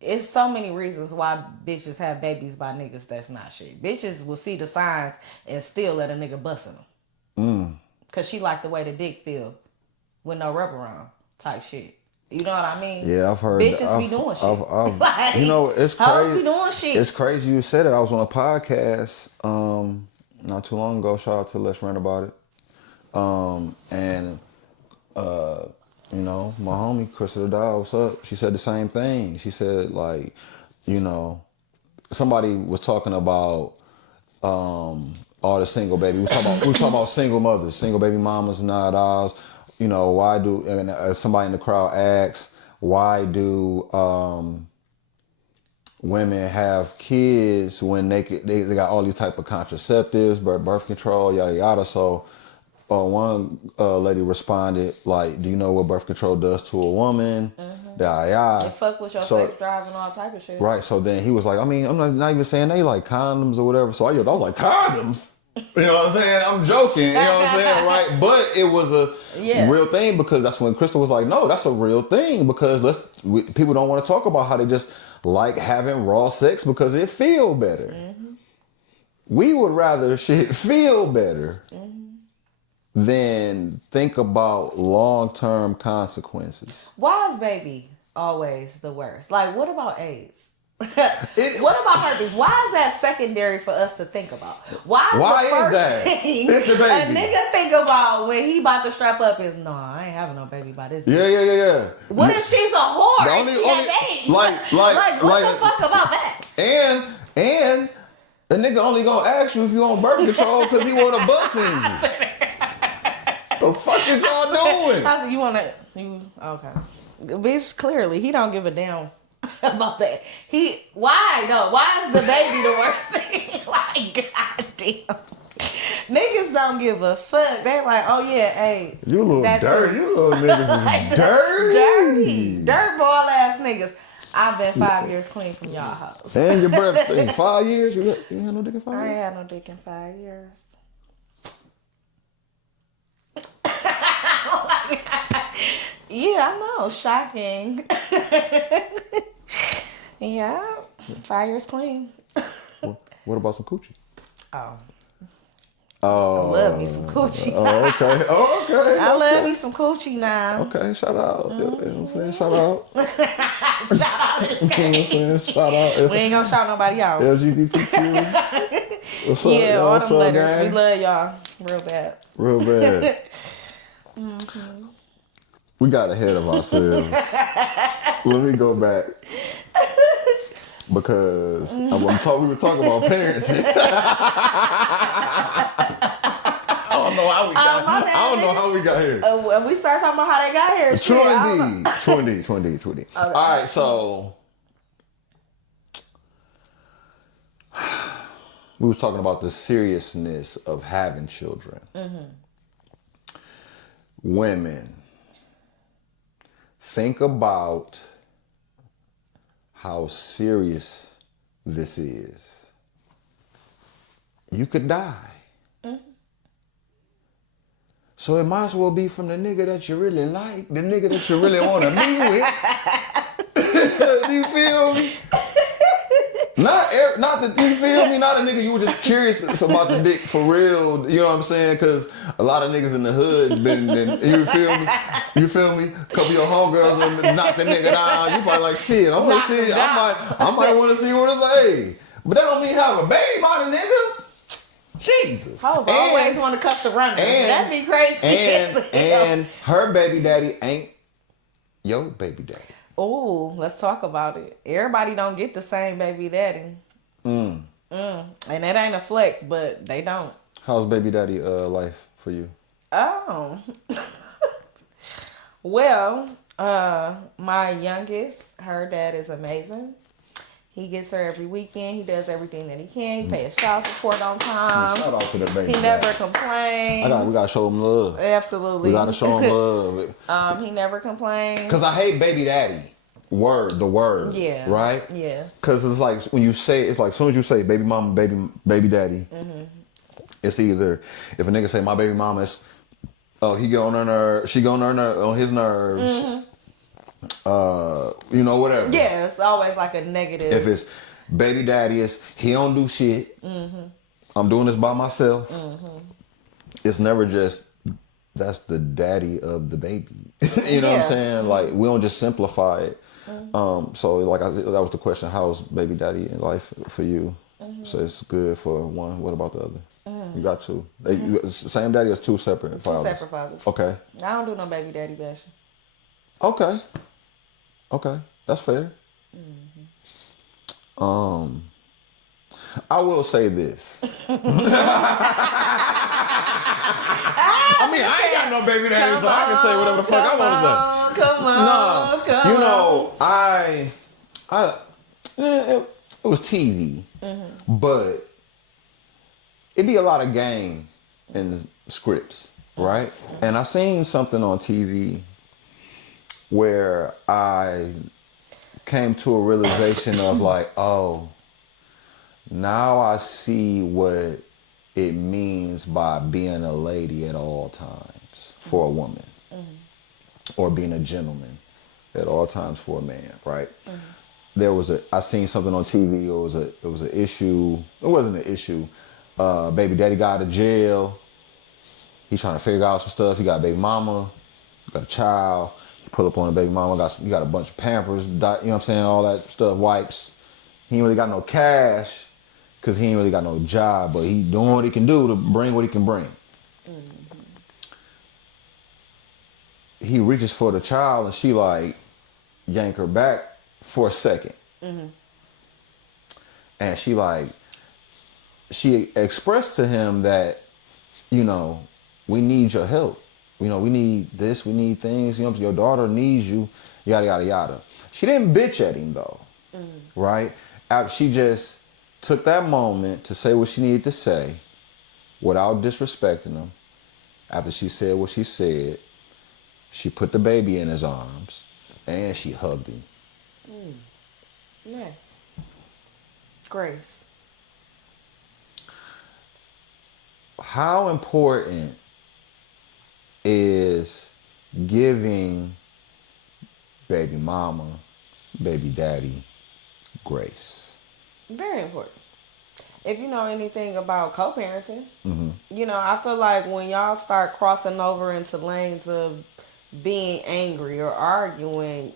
It's so many reasons why bitches have babies by niggas that's not shit. Bitches will see the signs and still let a nigga bust in them. Cause she like the way the dick feel with no rubber on type shit. You know what I mean? Yeah, I've heard. Bitches be doing shit. Like, you know, it's hoes crazy. be doing shit. It's crazy you said it. I was on a podcast not too long ago. Shout out to Let's Rant About It. And you know, my homie Krista the Dog, what's up? She said the same thing. She said like, you know, somebody was talking about all the single baby. We were talking about single mothers, single baby mamas, not ours. You know, why do, and somebody in the crowd asks, why do women have kids when they got all these type of contraceptives, birth control, yada yada. So one lady responded like, do you know what birth control does to a woman? Yada yada. They fuck with your sex drive and all type of shit. Right. So then he was like, I mean, I'm not even saying they like condoms or whatever. So I was like, condoms? You know what I'm saying? I'm joking. You know what I'm saying? Right. But it was a real thing because that's when Crystal was like, no, that's a real thing because people don't want to talk about how they just like having raw sex because it feel better. We would rather shit feel better than think about long-term consequences. Why is baby always the worst? Like, what about AIDS? What about herpes? Why is that secondary for us to think about? Why is that? Thing it's the baby. A nigga think about when he about to strap up is, no, I ain't having no baby by this bitch. Yeah. What if she's a whore and she has AIDS? Like, what the fuck about that? And the nigga only gonna ask you if you on birth control because he want a bus in you. The fuck is y'all doing? I said, okay. Bitch, clearly, he don't give a damn about that. Why is the baby the worst thing? Like, goddamn. Niggas don't give a fuck. They like, oh yeah, AIDS. You little dirty. You little niggas is dirty. Dirt ball ass niggas. I've been 5 years clean from y'all house. And your breath thing. 5 years? You had no dick in 5 years? I ain't had no dick in 5 years. Yeah, I know. Shocking. Yeah. 5 years clean. What about some coochie? I love me some coochie. Okay. I love me some coochie now. Okay, shout out. You know what I'm saying? Shout out. Shout out this game. Shout out. We ain't gonna shout nobody out. LGBTQ. What's up, Yeah, all them letters. gang? We love y'all real bad. Real bad. We got ahead of ourselves. Let me go back. Because we were talking about parenting. I don't don't know how we got. my bad, I don't know nigga. how we got here. When we start talking about how they got here, True shit, I don't know. indeed. True indeed. All right, so we was talking about the seriousness of having children. Women, think about how serious this is. You could die. So it might as well be from the nigga that you really like, the nigga that you really want to be with. Do you feel me? Not that you feel me. Not a nigga you were just curious about the dick for real. You know what I'm saying? Because a lot of niggas in the hood been you feel me? You feel me? A couple of your homegirls and knock the nigga down. You probably like shit. I want to see. I might want to see what it's like. But that don't mean have a baby by the nigga. Jesus. Hoes always want to cuff the runner. That'd be crazy. And her baby daddy ain't your baby daddy. Ooh, let's talk about it. Everybody don't get the same baby daddy. And it ain't a flex, but they don't. How's baby daddy life for you? Oh. Well, my youngest, her dad is amazing. He gets her every weekend. He does everything that he can. He pays child support on time. Shout out to the baby. He never complains. We gotta show him love. Absolutely. We gotta show him love. He never complains. Cause I hate baby daddy. The word. Yeah. Right? Yeah. Cause it's like when you say, it's like as soon as you say baby mama, baby daddy, it's either, if a nigga say my baby mama is, oh, he get on her nerves, she go on his nerves. Whatever. Yeah, it's always like a negative. If it's baby daddy, he don't do shit. I'm doing this by myself. It's never just that's the daddy of the baby. You know what I'm saying? Like we don't just simplify it. So like that was the question: how's baby daddy in life for you? So it's good for one. What about the other? You got two. Same daddy or two separate fathers? Two separate fathers. Okay. I don't do no baby daddy bashing. Okay, that's fair. I will say this. I mean, I ain't got no baby daddy, so I can say whatever the fuck I want to say. Come on. It was TV, but it'd be a lot of game in the scripts, right? And I seen something on TV where I came to a realization of like, oh, now I see what it means by being a lady at all times for a woman, or being a gentleman at all times for a man, right? I seen something on TV. It was an issue. It wasn't an issue. Baby daddy got out of jail. He's trying to figure out some stuff. He got a baby mama, got a child. Pull up on a baby mama, you got a bunch of Pampers, you know what I'm saying, all that stuff, wipes. He ain't really got no cash because he ain't really got no job, but he doing what he can do to bring what he can bring. He reaches for the child and she like yank her back for a second. And she expressed to him that, we need your help. We need this, we need things, your daughter needs you, yada, yada, yada. She didn't bitch at him though, right? She just took that moment to say what she needed to say without disrespecting him. After she said what she said, she put the baby in his arms and she hugged him. Nice. Grace. How important is giving baby mama, baby daddy grace? Very important. If you know anything about co-parenting, I feel like when y'all start crossing over into lanes of being angry or arguing,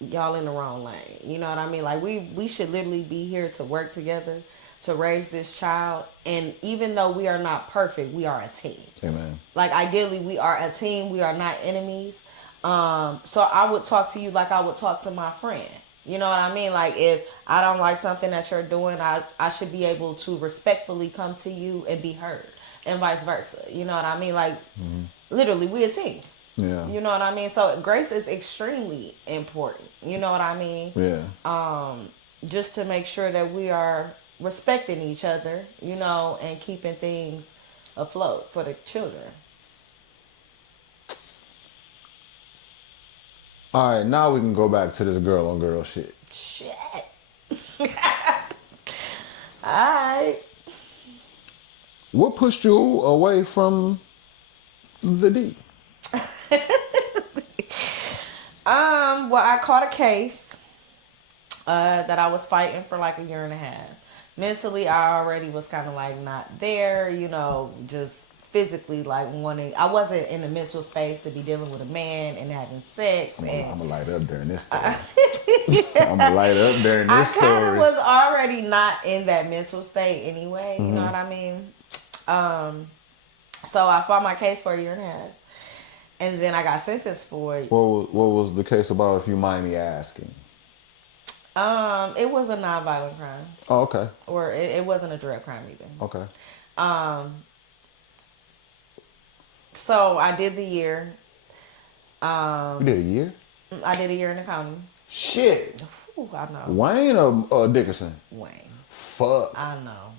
y'all in the wrong lane. You know what I mean? Like we should literally be here to work together to raise this child, and even though we are not perfect, we are a team. Amen. Like ideally we are a team, we are not enemies. So I would talk to you like I would talk to my friend. You know what I mean? Like if I don't like something that you're doing, I should be able to respectfully come to you and be heard. and vice versa. You know what I mean? Like, literally, we a team. Yeah. You know what I mean? So grace is extremely important. You know what I mean? Yeah. Just to make sure that we are respecting each other, and keeping things afloat for the children. All right, now we can go back to this girl on girl shit. Shit. Alright. What pushed you away from the D? Well, I caught a case that I was fighting for like a year and a half. Mentally, I already was kind of like not there, just physically like wanting. I wasn't in the mental space to be dealing with a man and having sex. I'm And gonna light up during this story. I'm gonna light up during this I kind story. of was already not in that mental state anyway. You know what I mean? So I fought my case for a year and a half. And then I got sentenced for it. What was the case about, if you mind me asking? It was a nonviolent crime. Oh, okay. Or it wasn't a drug crime either. Okay. So I did the year. You did a year? I did a year in the county. Shit. Ooh, I know. Wayne or Dickerson? Wayne. Fuck. I know.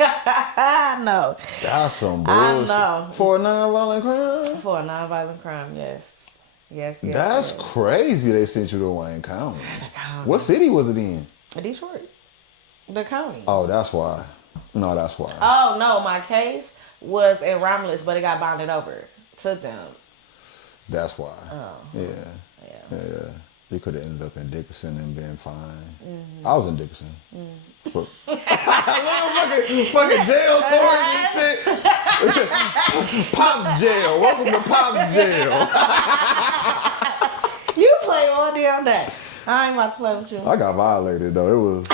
I know. That's some I bullshit. know. For a nonviolent crime? For a nonviolent crime, yes. Yes. That's yes. crazy they sent you to Wayne County. The county. What city was it in? Detroit. The county. Oh, that's why. No, that's why. Oh, no. My case was in Romulus, but it got bonded over to them. That's why. Oh. Yeah. You could have ended up in Dickerson and been fine. I was in Dickerson. Fucking jail stories and shit. Pop's jail. Welcome to Pop's jail. You play all damn day. I ain't about to play with you. I got violated though. It was,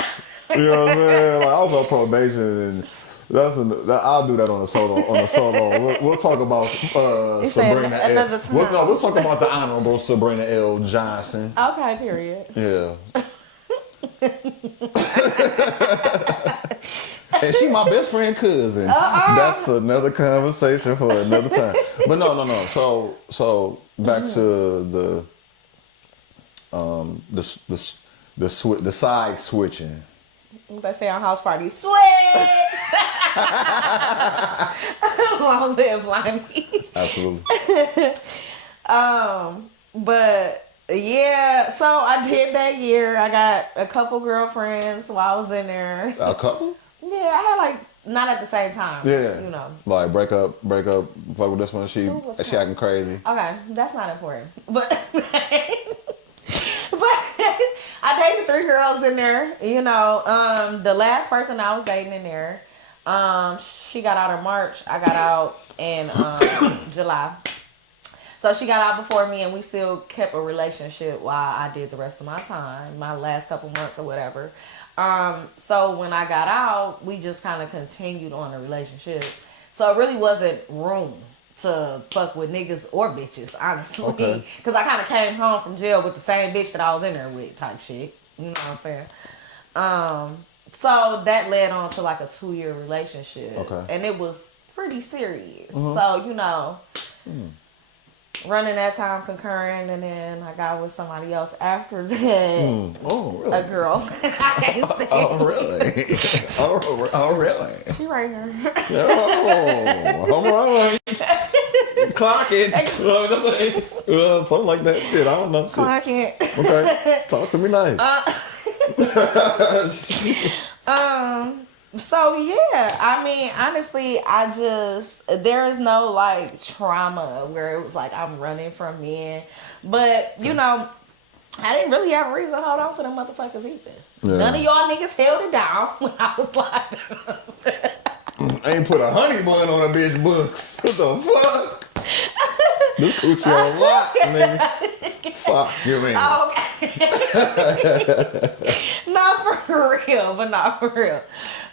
you know what I'm saying? Like, I was on probation, and I'll do that on a solo. We'll talk about Sabrina. Another time. We'll talk about the Honorable Sabrina L. Johnson. Okay, period. Yeah. And she my best friend cousin. That's another conversation for another time. But no. So back to the side switching. They say on house parties, switch. Long live Limey. Absolutely. But yeah, so I did that year. I got a couple girlfriends while I was in there. A couple? Yeah, I had like not at the same time. Yeah. You know. Like break up, fuck with this one. She acting crazy. Okay, that's not important. But I dated 3 girls in there. You know, the last person I was dating in there, she got out in March. I got out in July. So she got out before me, and we still kept a relationship while I did the rest of my time, my last couple months or whatever. So when I got out, we just kind of continued on the relationship. So it really wasn't room to fuck with niggas or bitches, honestly. Okay. Because I kind of came home from jail with the same bitch that I was in there with type shit. You know what I'm saying? So that led on to like a 2-year relationship. Okay. And it was pretty serious. So, you know, running that time concurring, and then I got with somebody else after that. Oh, really? A girl. I can't stand Oh, really? Oh, really? She right here. Oh, all right. Clock it. Something like that. Shit, I don't know. Shit. I can't. Okay, talk to me nice. So yeah, I mean, honestly, there is no like trauma where it was like I'm running from men, but you know, I didn't really have a reason to hold on to them motherfuckers either. Yeah. None of y'all niggas held it down when I was like, I ain't put a honey bun on a bitch books. What the fuck? This coochie on lock, nigga. Fuck you, man. Okay. Not for real.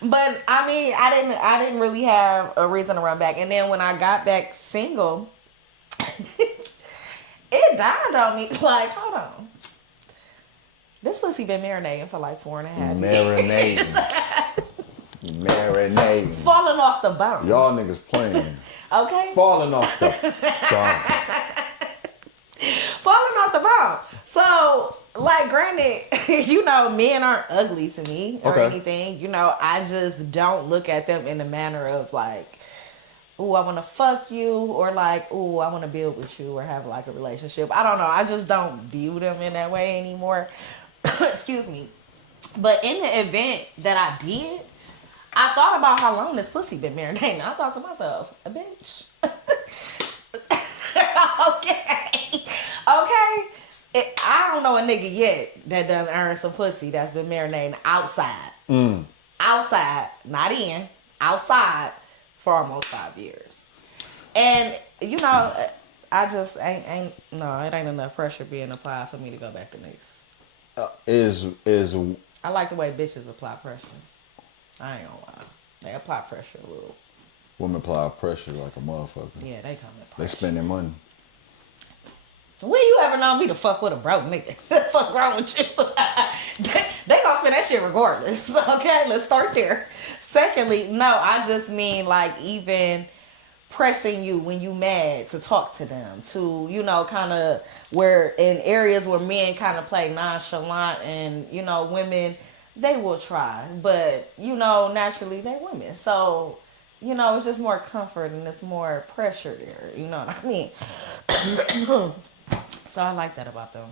But I mean, I didn't really have a reason to run back. And then when I got back single, it dawned on me, like, hold on. This pussy been marinating for like 4.5 years. Marinating. Marinating. Falling off the bone. Y'all niggas playing. Okay? Falling off the bone. Falling off the bone. So, like, granted, you know, men aren't ugly to me or anything. You know, I just don't look at them in the manner of like, ooh, I want to fuck you, or like, ooh, I want to build with you or have like a relationship. I don't know. I just don't view them in that way anymore. Excuse me. But in the event that I did, I thought about how long this pussy been marinating. I thought to myself, a bitch. Okay. I don't know a nigga yet that done earned some pussy that's been marinating outside. Outside, not in, outside for almost 5 years. And, you know, I just ain't no, it ain't enough pressure being applied for me to go back to niggas. I like the way bitches apply pressure. I ain't gonna lie. They apply pressure a little. Women apply pressure like a motherfucker. Yeah, they come in pressure. They spend their money. When you ever known me to fuck with a broke nigga? Fuck wrong with you? they gonna spend that shit regardless. Okay, let's start there. Secondly, no, I just mean like even pressing you when you mad to talk to them, to, you know, kind of where in areas where men kind of play nonchalant and, you know, women, they will try, but, you know, naturally they women. So, you know, it's just more comfort and it's more pressure there. You know what I mean? So I like that about them.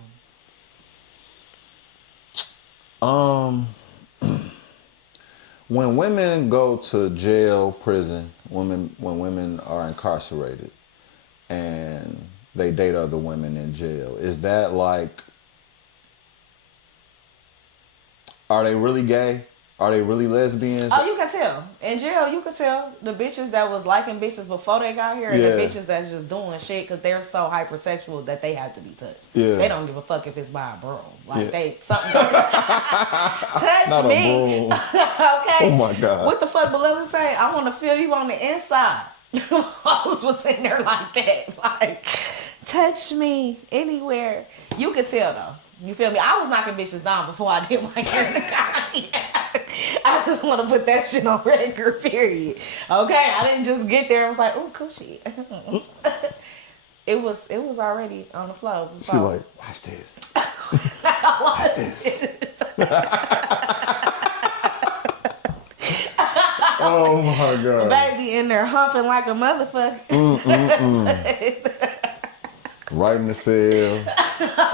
When women go to jail, prison, when women are incarcerated and they date other women in jail, is that like, are they really gay? Are they really lesbians? Oh, you can tell. In jail, you can tell the bitches that was liking bitches before they got here and the bitches that's just doing shit because they're so hypersexual that they have to be touched. Yeah. They don't give a fuck if it's by a broom. Like, they, something touch Not me. Okay? Oh, my God. What the fuck Beloved say? I want to feel you on the inside. Hoes was in there like that. Like, touch me anywhere. You could tell, though. You feel me? I was knocking bitches down before I did my hair. I just want to put that shit on record, period. Okay? I didn't just get there and was like, ooh, coochie. It was already on the floor. She like, watch this. Watch this. Oh my God. Baby in there humping like a motherfucker. Right in the cell.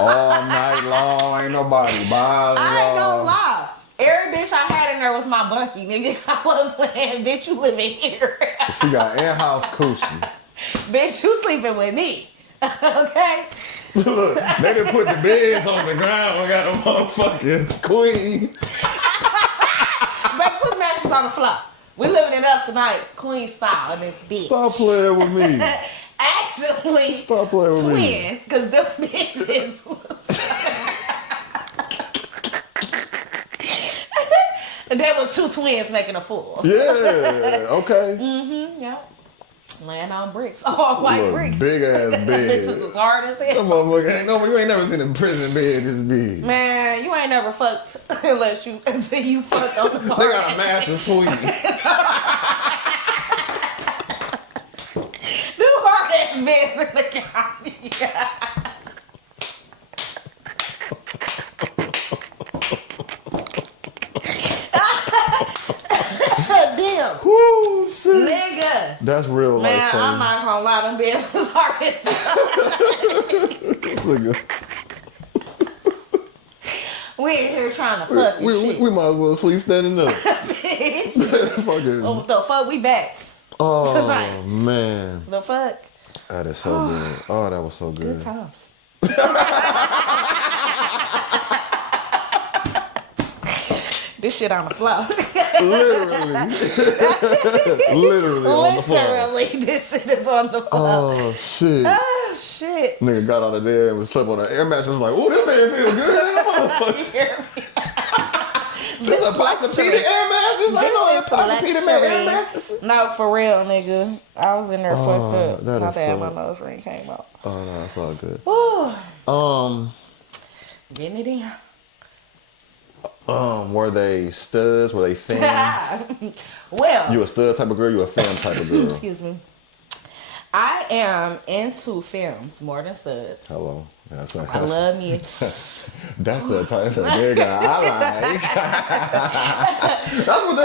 All night long. Ain't nobody bothering. I ain't gonna lie. Every bitch I had in there was my bunkie, nigga. I wasn't playing, bitch, you living here. She got in-house coochie. Bitch, you sleeping with me. Okay? Look, they done put the beds on the ground. We got a motherfucking queen. Baby, put the mattress on the floor. We living it up tonight, queen style in this bitch. Stop playing with me. Actually, stop playing with me. Twin, because them bitches was... There was two twins making a fool. Yeah, okay. Yeah. Laying on bricks. Oh, white bricks. Big ass bed. Bitches was hard as hell. That motherfucker ain't no, you ain't never seen a prison bed this big. Man, you ain't never fucked until you fucked on the car. They got a master suite. Them hard ass beds in the county. Damn. Woo, shit. Nigga. That's real life. Man, I'm not gonna lie, them beds was hard as hell. We in here trying to fuck shit. We might as well sleep standing up. Bitch. Oh, the fuck, we backs. Oh, tonight. Man. The fuck? That is so good. Oh, that was so good. Good times. This shit on the floor. Literally. Literally on the floor. Literally, this shit is on the floor. Oh, shit. Oh, shit. Nigga got out of there and was slept on an air mattress like, ooh, this man feel good. This a Posturepedic air mattress? I know it's Posturepedic air mattress. No, for real, nigga. I was in there fucked up. That My is bad, so... my nose ring came out. Oh, no, it's all good. Woo. Getting it in. Were they studs? Were they femmes? Well, You a stud type of girl? You a femme type of girl? excuse me. I am into films more than studs. Hello. That's I love me. That's the type of nigga I like. That's what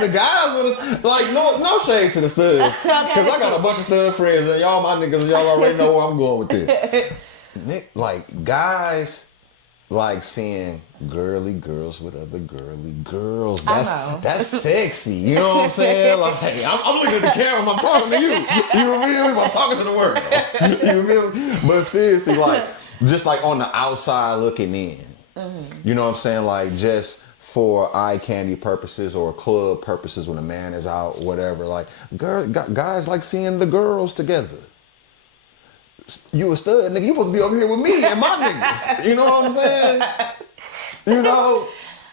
the guys want to like. No shade to the studs, because I got a bunch of stud friends, and y'all my niggas, y'all already know where I'm going with this. Like guys like seeing girly girls with other girly girls. That's sexy. You know what I'm saying? Like, hey, I'm looking at the camera. I'm talking to you. You feel me? I'm talking to the world. You feel me? But seriously, like, just like on the outside looking in. You know what I'm saying? Like, just for eye candy purposes or club purposes when a man is out, whatever. Like, guys like seeing the girls together. You a stud, nigga. You supposed to be over here with me and my niggas. You know what I'm saying? You know?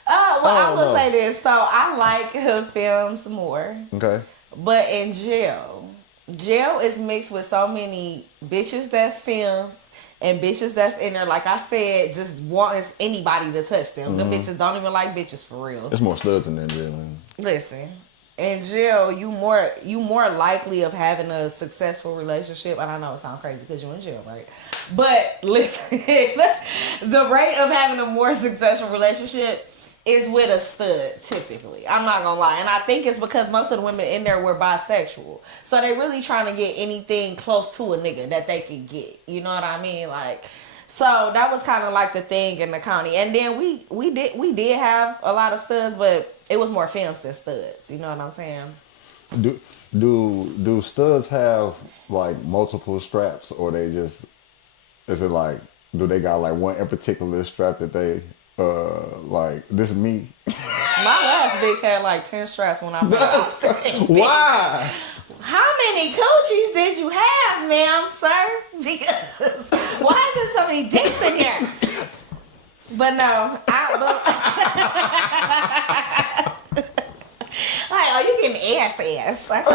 I will say this. So I like her films more. Okay. But in jail is mixed with so many bitches that's films and bitches that's in there, like I said, just wanting anybody to touch them. The bitches don't even like bitches for real. There's more studs in there, jail. Listen. In jail, you more likely of having a successful relationship. And I know it sounds crazy because you're in jail, right? But listen, the rate of having a more successful relationship is with a stud, typically. I'm not gonna lie. And I think it's because most of the women in there were bisexual. So they really trying to get anything close to a nigga that they can get. You know what I mean? Like, so that was kind of like the thing in the county. And then we did have a lot of studs, but it was more femmes than studs. You know what I'm saying? Do studs have like multiple straps, or they just, is it like, do they got like one in particular strap that they like, this is me? My last bitch had like 10 straps when I bought. Why? How many coochies did you have, ma'am, sir? Because why is there so many dicks in here? But no, like, oh, you getting ass. Like,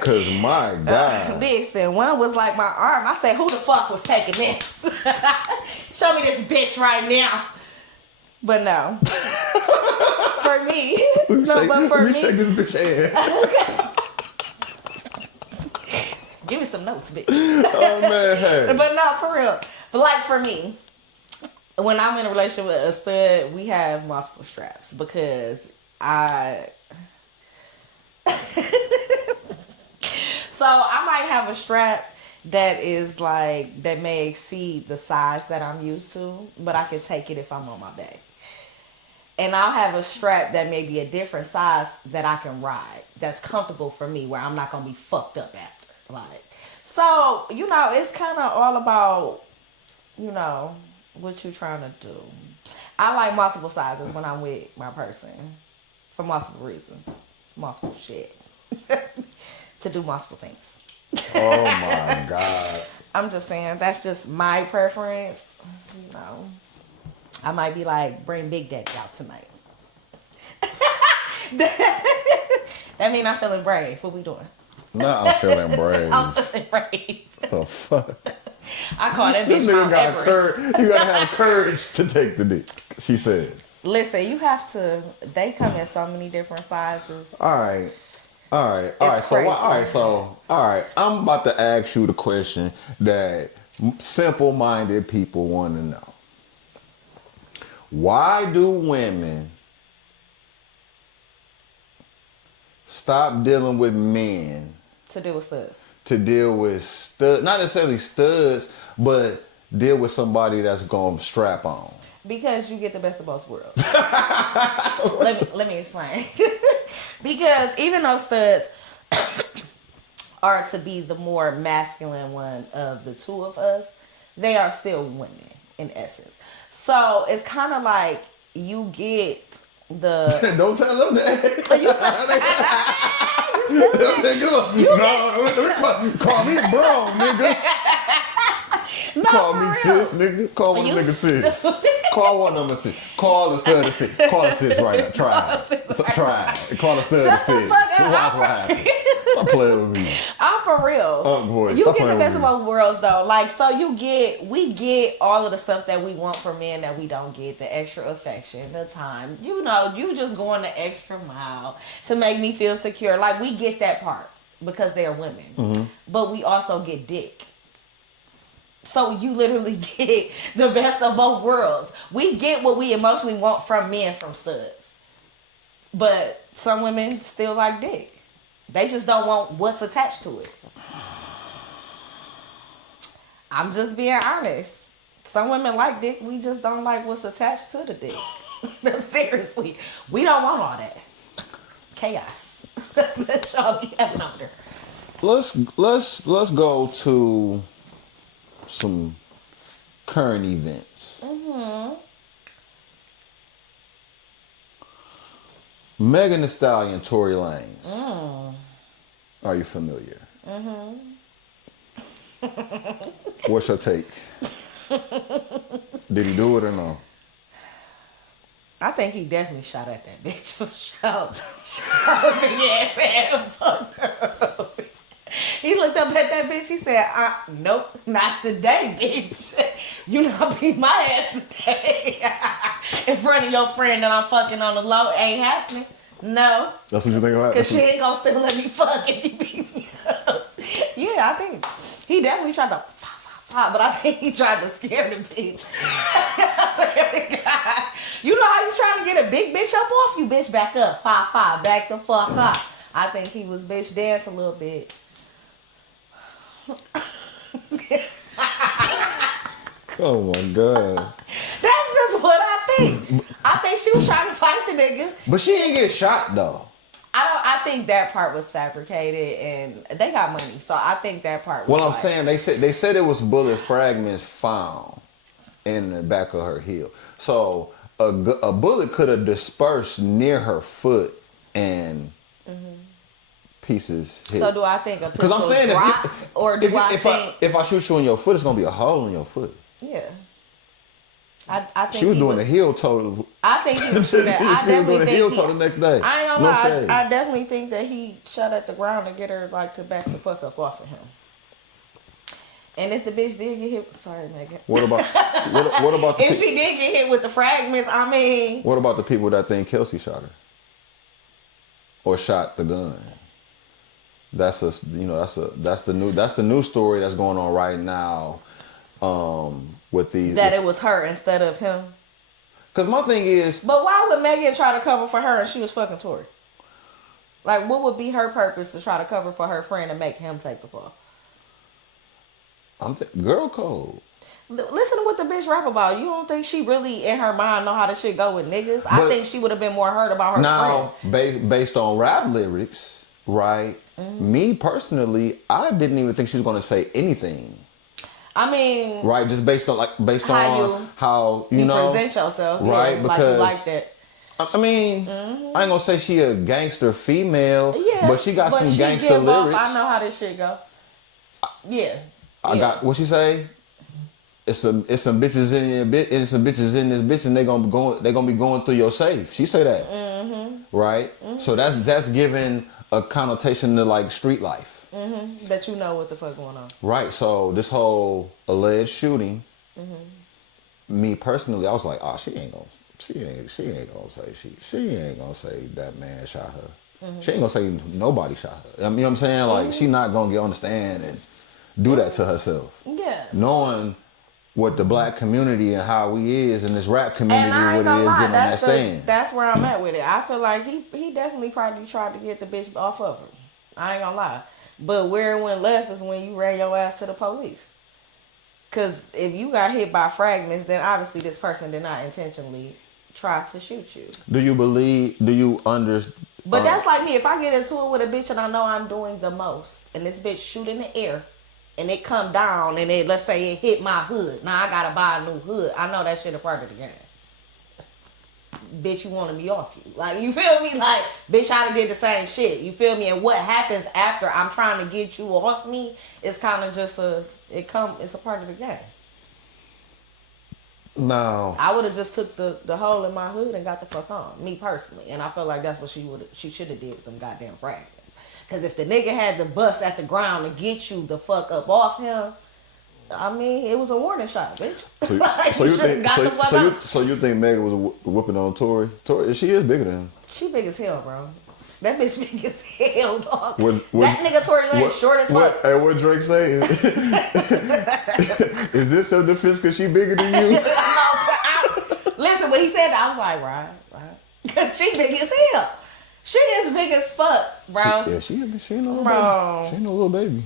cause my God. Listen, one was like my arm. I said, who the fuck was taking this? Show me this bitch right now. But no. For me. Let me shake this bitch ass. Give me some notes, bitch. Oh man, hey. But no, for real. But like for me, when I'm in a relationship with a stud, we have multiple straps because so I might have a strap that is like, that may exceed the size that I'm used to, but I can take it if I'm on my back. And I'll have a strap that may be a different size that I can ride, that's comfortable for me, where I'm not gonna be fucked up after. Like, so, you know, it's kind of all about, you know, what you trying to do. I like multiple sizes when I'm with my person, for multiple reasons, multiple shit, to do multiple things. Oh my God. I'm just saying, that's just my preference, you know. I might be like, bring Big Daddy out tonight. That mean I'm feeling brave. What we doing? Nah, I'm feeling brave. I'm feeling brave. The fuck? I call that This bitch nigga Mount got Everest. courage. You gotta have courage to take the dick, she says. Listen, you have to, they come in so many different sizes. All right. Crazy. So I'm about to ask you the question that simple-minded people want to know. Why do women stop dealing with men To do with studs. to deal with studs, not necessarily studs, but deal with somebody that's going to strap on? Because you get the best of both worlds. let me explain. Because even though studs are to be the more masculine one of the two of us, they are still women in essence. So it's kind of like you get the... Don't tell them that. Call me bro, nigga. No, Call for me real. sis, nigga. Call one of You them niggas sis. stupid. Call one of them sis. Call the stud a sis. Call a sis right now. Try it. Try it. Call a stud a Shut sis. the fuck up. Watch what happens. Stop playing with me. I'm for real. Boy, you stop get the playing best with of me. both worlds though. Like so we get all of the stuff that we want from men that we don't get. The extra affection, the time. You know, you just going the extra mile to make me feel secure. Like we get that part because they're women. Mm-hmm. But we also get dick. So you literally get the best of both worlds. We get what we emotionally want from men from studs. But some women still like dick. They just don't want what's attached to it. I'm just being honest. Some women like dick. We just don't like what's attached to the dick. Seriously. We don't want all that. Chaos. Let y'all be having on there. Let's go to some current events. Mm-hmm. Megan Thee Stallion, Tory Lanez. Are you familiar? Mm-hmm. What's your take? Did he do it or no? I think he definitely shot at that bitch for sure. Shot her big ass head and fucked her up. He looked up at that bitch. He said, nope, not today, bitch. You not beat my ass today. In front of your friend that I'm fucking on the low. Ain't happening. No. That's what you think about? Because she ain't gonna still let me fuck if he beat me up. Yeah, I think he definitely tried to but I think he tried to scare the bitch. You know how you trying to get a big bitch up off you? Bitch, back up. 5'5". Back the fuck up. I think he was bitch dance a little bit. Oh my God. That's just what I think. I think she was trying to fight the nigga. But she ain't get shot though. I think that part was fabricated and they got money. So I think that part was Well, I'm saying they said it was bullet fragments found in the back of her heel. So a bullet could have dispersed near her foot and pieces hit. So do I think a Because pistol I'm saying dropped or do I think if I shoot you in your foot, it's gonna be a hole in your foot. yeah. I think She was doing the heel toe. I think he was shooting at. I She was definitely doing the heel think toe the next day. I ain't gonna No lie. shade. I definitely think that he shot at the ground to get her like to back the fuck up off of him. And if the bitch did get hit, sorry, Megan. What about the If she did get hit with the fragments, I mean, what about the people that think Kelsey shot her or shot the gun? That's the new story that's going on right now. With it was her instead of him. Because my thing is, But why would Megan try to cover for her and she was fucking Tory? Like, what would be her purpose to try to cover for her friend and make him take the fall? girl code. Listen to what the bitch rap about. You don't think she really in her mind know how the shit go with niggas? I think she would have been more hurt about her friend. Based on rap lyrics, right? Me personally, I didn't even think she was going to say anything. I mean, Right, just based on how you know present yourself, right? Yeah, Because like you like that. I mean, I ain't gonna say she a gangster female, Yeah, but she got some she gangster give off, lyrics. I know how this shit go. Yeah, I got what she say. It's some bitches in your bit. It's some bitches in this bitch, and they gonna be going through your safe. She say that, right? So that's giving a connotation to like street life. that you know what the fuck going on. Right. So this whole alleged shooting, me personally, I was like, oh, she ain't gonna say that man shot her. She ain't gonna say nobody shot her. I mean, you know what I'm saying? Like, she not gonna get on the stand and do that to herself. Yeah. Knowing what the black community and how we is in this rap community, And I ain't what it gonna is lie, getting on that stand. that's where I'm at with it. I feel like he definitely probably tried to get the bitch off of her. I ain't gonna lie. But where it went left is when you ran your ass to the police. Because if you got hit by fragments, then obviously this person did not intentionally try to shoot you. Do you understand? But that's like me. If I get into it with a bitch and I know I'm doing the most, and this bitch shoot in the air, and it come down, and let's say it hit my hood. Now I gotta buy a new hood. I know that shit a part of the game. Bitch, you wanted me off you. Like, you feel me? Like, bitch, I done did the same shit. You feel me? And what happens after I'm trying to get you off me is kind of just it's a part of the game. No. I would have just took the hole in my hood and got the fuck on. Me personally. And I feel like that's what she should have did with them goddamn fragments. Because if the nigga had to bust at the ground to get you the fuck up off him, I mean, it was a warning shot, bitch. So, Like, so you should've think got the fuck out. so you think Megan was whooping on Tori? Tori, she is bigger than him. She big as hell, bro. That bitch big as hell, dog. What- that nigga Tory Lane short as fuck. Hey, what Drake say? Is this self defense because she bigger than you? Listen, when he said that, I was like, right. Cause she big as hell. She is big as fuck, bro. She ain't no little Bro. baby. She ain't no little baby.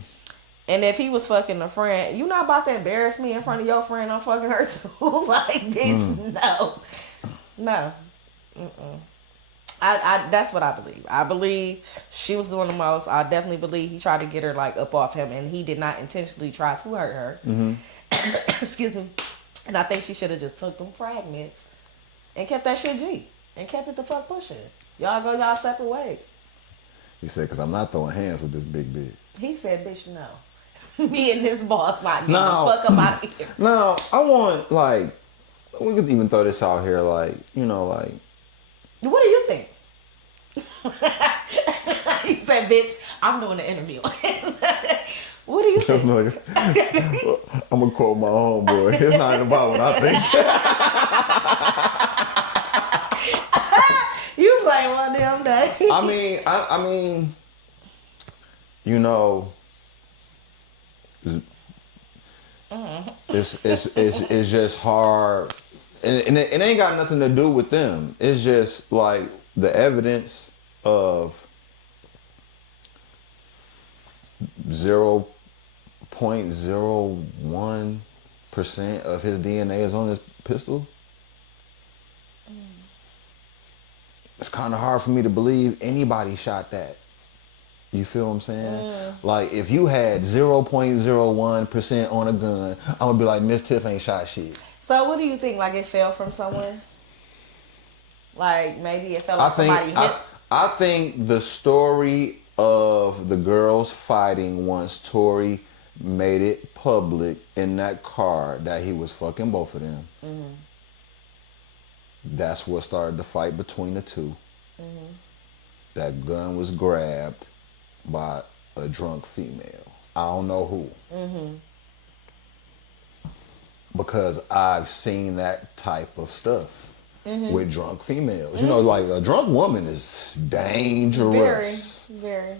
And if he was fucking a friend, you not about to embarrass me in front of your friend. I'm fucking her too. Like, bitch, no. I that's what I believe. I believe she was doing the most. I definitely believe he tried to get her like up off him, and he did not intentionally try to hurt her. Excuse me. And I think she should have just took them fragments and kept that shit G and kept it the fuck pushing. Y'all go y'all separate ways. He said, "Cause I'm not throwing hands with this big bitch." He said, "Bitch, no." Me and this boss might get No. the fuck up out of here. No, I want like we could even throw this out here, like like. What do you think? He said, "Bitch, I'm doing the interview." What do you think? I'm gonna quote my homeboy. It's not even about what I think. You play one damn day. I mean, it's just hard, and it ain't got nothing to do with them. It's just like the evidence of 0.01% of his DNA is on his pistol. It's kind of hard for me to believe anybody shot that. You feel what I'm saying? Like, if you had 0.01% on a gun, I'm gonna be like, Miss Tiff ain't shot shit. So what do you think? Like, it fell from somewhere? Like, maybe it fell off somebody's hip? I think the story of the girls fighting once Tory made it public in that car that he was fucking both of them. That's what started the fight between the two. That gun was grabbed by a drunk female. I don't know who. Because I've seen that type of stuff with drunk females. You know, like a drunk woman is dangerous. Very.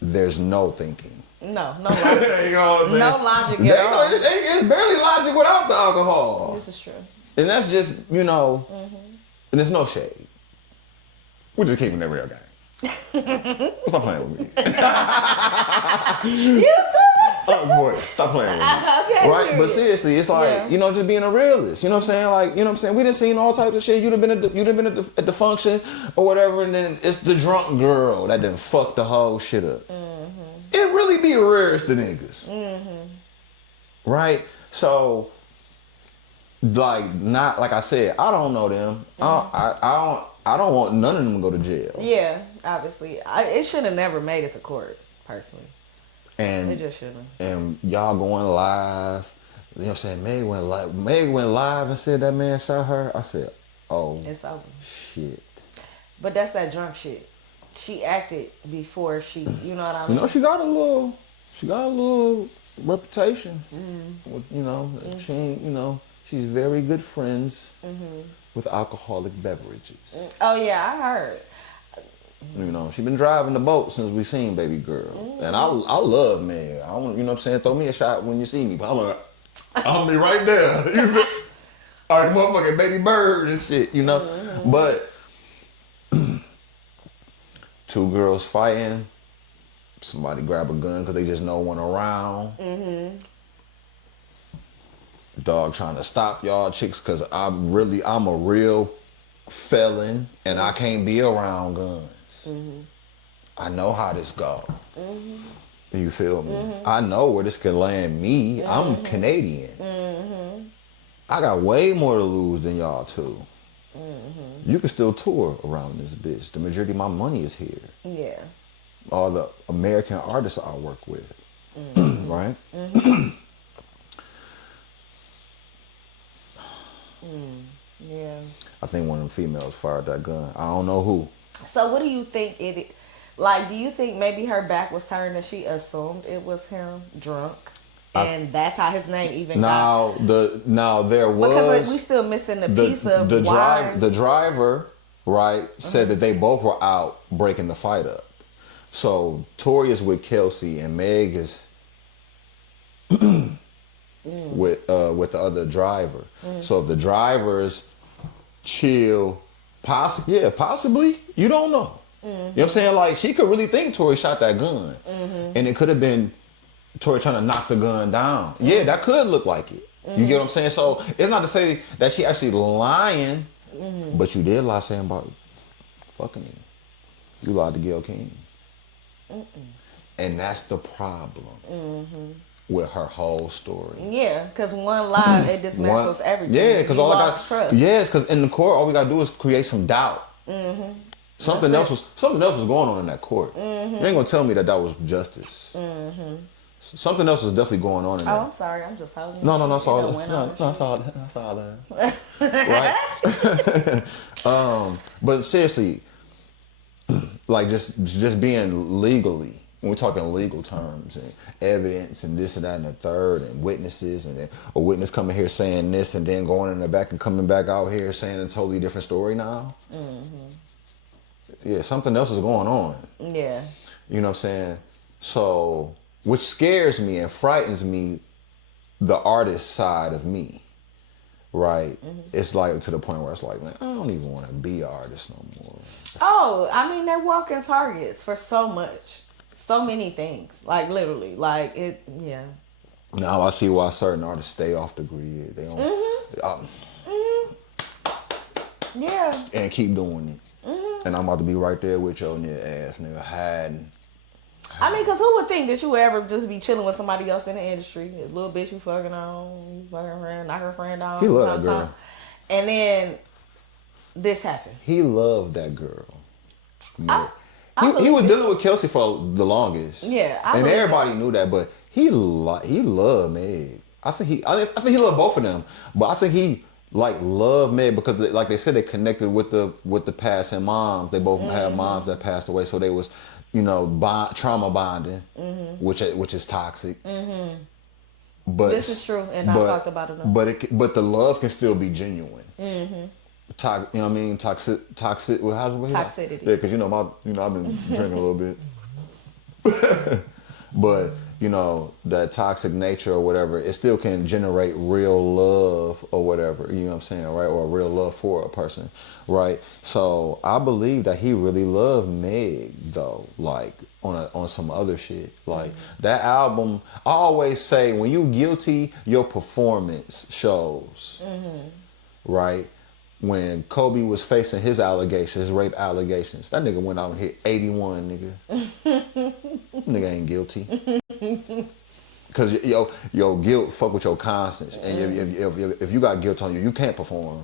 There's no thinking. No logic. You know what I'm saying? No logic at all. It's barely logic without the alcohol. This is true. And that's just, and there's no shade. We're just keeping it real, gang. Stop playing with me. Boy, stop playing with me. Okay, right? period. But seriously, it's like, just being a realist. You know what I'm saying? Like, you know what I'm saying? We done seen all types of shit. You'd have been at the function or whatever, and then it's the drunk girl that done fucked the whole shit up. It really be rare as the niggas. Right? So, like, not like I said, I don't know them. I don't want none of them to go to jail. Yeah, obviously. It should have never made it to court, personally. And It just shouldn't. And y'all going live. You know what I'm saying? Meg went live and said that man shot her. I said, oh, It's over. shit. But that's that drunk shit. She acted before she, you know what I mean? She got a little reputation. With, she ain't, she's very good friends with alcoholic beverages. Oh yeah, I heard. She been driving the boat since we seen baby girl. And I love Meg. I want, what I'm saying, throw me a shot when you see me. But I'll be right there. You feel? All right, motherfucking baby bird and shit, But two girls fighting, somebody grab a gun because they just know one around. Dog trying to stop y'all chicks because I'm a real felon and I can't be around guns. I know how this go. You feel me? I know where this could land me. I'm Canadian. I got way more to lose than y'all two. You can still tour around this bitch. The majority of my money is here. Yeah. All the American artists I work with. Right? Yeah. I think one of them females fired that gun. I don't know who. So what do you think Like, do you think maybe her back was turned and she assumed it was him drunk, and that's how his name even got? Now there was Because like, we still missing the piece of why. the driver, right, said that they both were out breaking the fight up. So Tori is with Kelsey and Meg is with the other driver. So if the drivers chill, possibly, you don't know. You know what I'm saying? Like, she could really think Tori shot that gun, and it could have been Tori trying to knock the gun down. Yeah, that could look like it. You get what I'm saying? So it's not to say that she actually lying, but you did lie saying about fucking me. You lied to Gail King. And that's the problem with her whole story. Yeah, because one lie, it dismantles everything. Yeah, because all I got trust. Yes, because in the court, all we gotta do is create some doubt. Something else was going on in that court. You ain't gonna tell me that was justice. Something else was definitely going on in there. Oh, I'm sorry. I'm just holding. No, that's all. That's all. Right. But seriously, like just being legally, when we're talking legal terms and evidence and this and that and the third and witnesses and then a witness coming here saying this and then going in the back and coming back out here saying a totally different story now. Yeah, something else is going on. Yeah. You know what I'm saying? So, which scares me and frightens me, the artist side of me, right? It's like to the point where it's like, man, I don't even want to be an artist no more. Oh, I mean, they're walking targets for so much. So many things. Like, literally. Like, it, yeah. Now I see why certain artists stay off the grid. They don't. Yeah. And keep doing it. And I'm about to be right there with your ass, nigga, hiding. I mean, because who would think that you would ever just be chilling with somebody else in the industry? A little bitch you fucking on, you fucking friend, knock her friend down. He loved that girl. And then this happened. He loved that girl. He was dealing with Kelsey for the longest. Yeah. And everybody knew that, but he loved Meg. I think he loved both of them. But I think he loved Meg because like they said, they connected with the passing moms. They both had moms that passed away, so they was, trauma bonding, which is toxic. But this is true, and I talked about it. But the love can still be genuine. You know what I mean? Toxicity. Yeah, because I've been drinking a little bit. But that toxic nature or whatever, it still can generate real love or whatever, you know what I'm saying, right? Or real love for a person, right? So I believe that he really loved Meg though, like on some other shit. Like that album, I always say, when you guilty, your performance shows, right? When Kobe was facing his rape allegations, that nigga went out and hit 81, nigga. Nigga ain't guilty. Cause your guilt fuck with your conscience, and if you got guilt on you, you can't perform.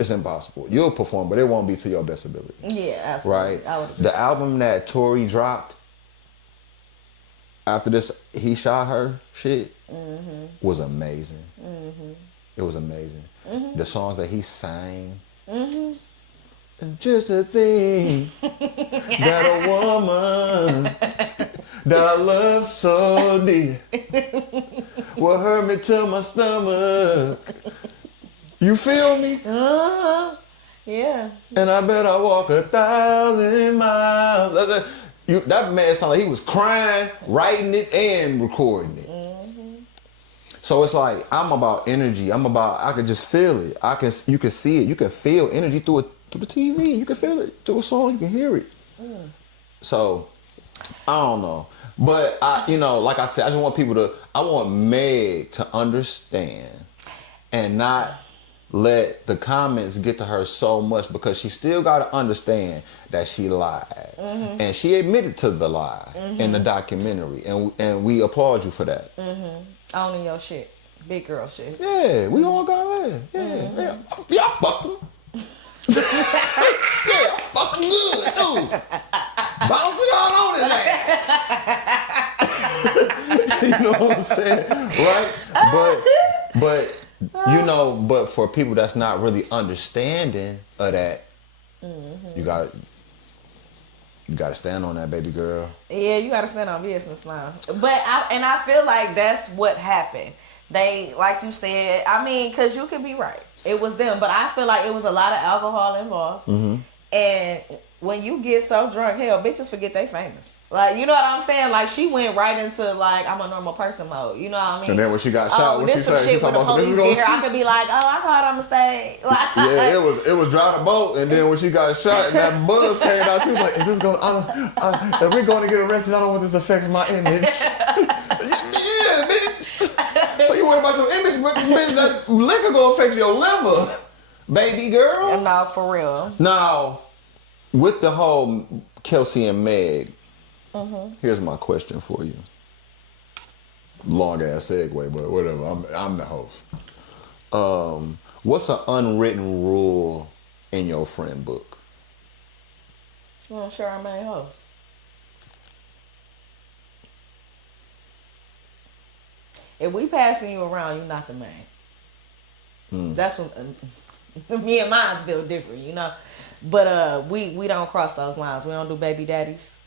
It's impossible. You'll perform, but it won't be to your best ability. Yeah, absolutely. Right. The album that Tori dropped after this, he shot her shit, was amazing. It was amazing. The songs that he sang. Just a thing that a woman that I love so dear will hurt me to my stomach. You feel me? Yeah. And I bet I walk 1,000 miles. That man sounded like he was crying, writing it, and recording it. So it's like, I'm about energy. I can just feel it. You can see it. You can feel energy through the TV. You can feel it through a song. You can hear it. So, I don't know. But like I said, I want Meg to understand and not let the comments get to her so much, because she still got to understand that she lied. And she admitted to the lie in the documentary. And we applaud you for that. Owning your shit. Big girl shit. Yeah, we all got that. Yeah. Y'all fuck them. Yeah, fuck them good, too. Bounce it all on his ass. You know what I'm saying? Right? But for people that's not really understanding of that, you You gotta stand on that, baby girl. Yeah, you gotta stand on business now. But I feel like that's what happened. They, like you said, I mean, because you could be right. It was them, but I feel like it was a lot of alcohol involved. And when you get so drunk, hell, bitches forget they famous. Like, you know what I'm saying? Like, she went right into, like, I'm a normal person mode. You know what I mean? And then when she got shot, what she this some said? She shit when talking the about police get here, I could be like, oh, I caught a mistake. Like, yeah, it was drive the boat, and then when she got shot and that buzz came out, she was like, "Is this going? If we're going to get arrested, I don't want this to affect my image." Yeah, bitch. So you worry about your image, but bitch, that liquor gonna affect your liver, baby girl. no, for real. Now, with the whole Kelsey and Meg, here's my question for you. Long ass segue, but whatever. I'm the host. What's an unwritten rule in your friend book? You want to share our main host? If we passing you around, you're not the main. That's what me and mine feel different, you know. But we don't cross those lines. We don't do baby daddies,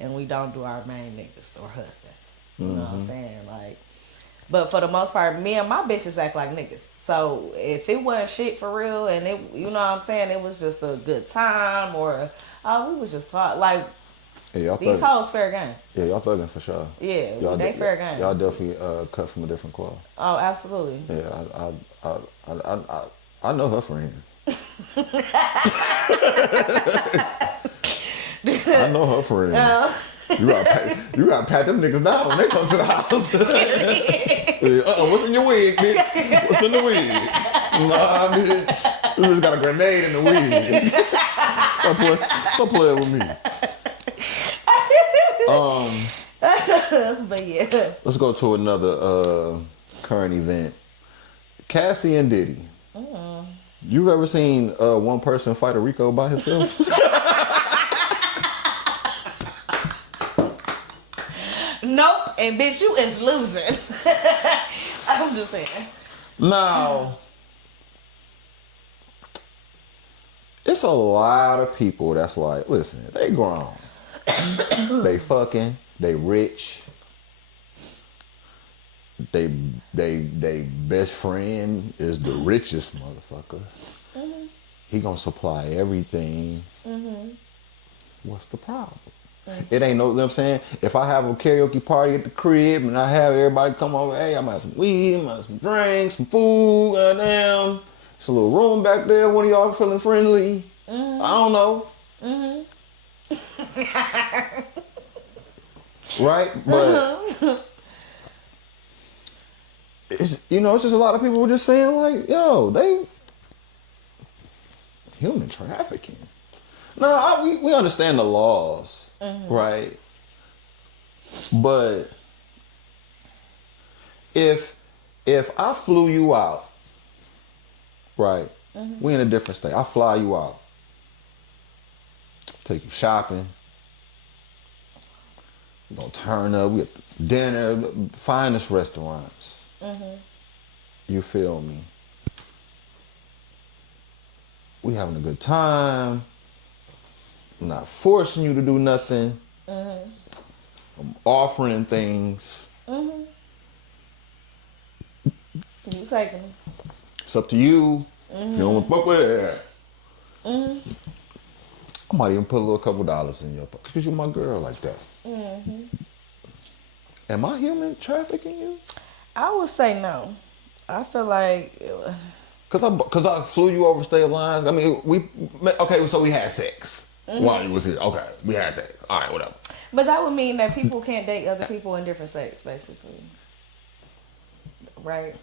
and we don't do our main niggas or husbands. You know what I'm saying? Like, but for the most part, me and my bitches act like niggas. So if it wasn't shit for real, and it, you know what I'm saying, it was just a good time, or we was just talking like. Yeah, These hoes fair game. Yeah, y'all thugging for sure. Yeah, they fair game. Y'all definitely cut from a different cloth. Oh, absolutely. Yeah, I know her friends. I know her friends. You gotta pat them niggas down when they come to the house. What's in your wig, bitch? What's in the wig? Nah, bitch. You just got a grenade in the wig. Stop playing with me. But yeah. Let's go to another current event. Cassie and Diddy. You ever seen one person fight a Rico by himself? Nope. And bitch, you is losing. I'm just saying. Now, it's a lot of people that's like, listen, they grown. They fucking, they rich. They best friend is the richest motherfucker. He gonna supply everything. What's the problem? It ain't no, you know what I'm saying? If I have a karaoke party at the crib and I have everybody come over, hey, I might have some weed, I might have some drinks, some food, goddamn. It's a little room back there, one of y'all feeling friendly. I don't know. Right? But it's, you know, it's just a lot of people were just saying like, yo, they human trafficking. No, we understand the laws, right? But if I flew you out, right? We in a different state. I fly you out, take you shopping. We gonna turn up. We at dinner, finest restaurants. You feel me? We having a good time. I'm not forcing you to do nothing. I'm offering things. You taking them. It's up to you. If you don't want to fuck with it. I might even put a little couple dollars in your pocket because you're my girl like that. Am I human trafficking you? I would say no. I feel like Cause I flew you over state lines. I mean, so we had sex while you was here. Okay, we had sex. All right, whatever. But that would mean that people can't date other people in different states, basically. Right?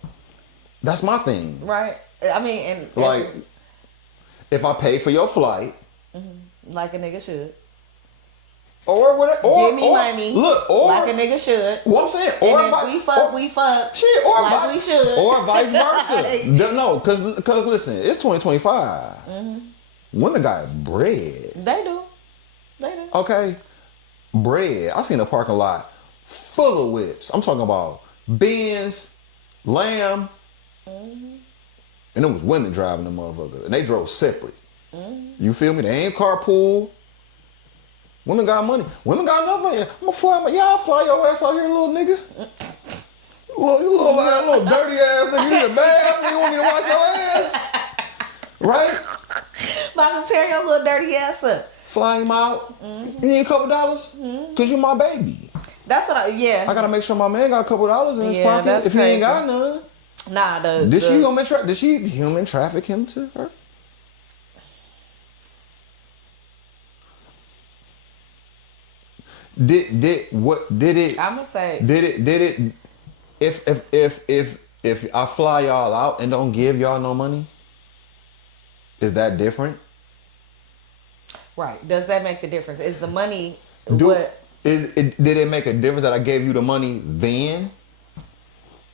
That's my thing. Right? I mean, and like, if I pay for your flight, like a nigga should. Or whatever. Give me money. Look, or like a nigga should. What I'm saying, or and if we fuck. Shit, or like we should. Or vice versa. No, cause listen, it's 2025. Women got bread. They do. Okay, bread. I seen a parking lot full of whips. I'm talking about Benz, Lamb, and it was women driving the motherfucker, and they drove separate. You feel me? They ain't carpool. Women got money. Women got enough money. I'm gonna fly. I'll fly your ass out here, little nigga. You little dirty ass nigga. You in the bath. You want me to wash your ass? Right? About to tear your little dirty ass up. Fly him out. You need a couple dollars? Cause you my baby. That's what I gotta make sure my man got a couple dollars in his pocket. That's if crazy. he ain't got none. Nah, Did she human traffic him to her? I'ma say if I fly y'all out and don't give y'all no money, is that different? Right. Does that make the difference? Is the money Did it make a difference that I gave you the money then?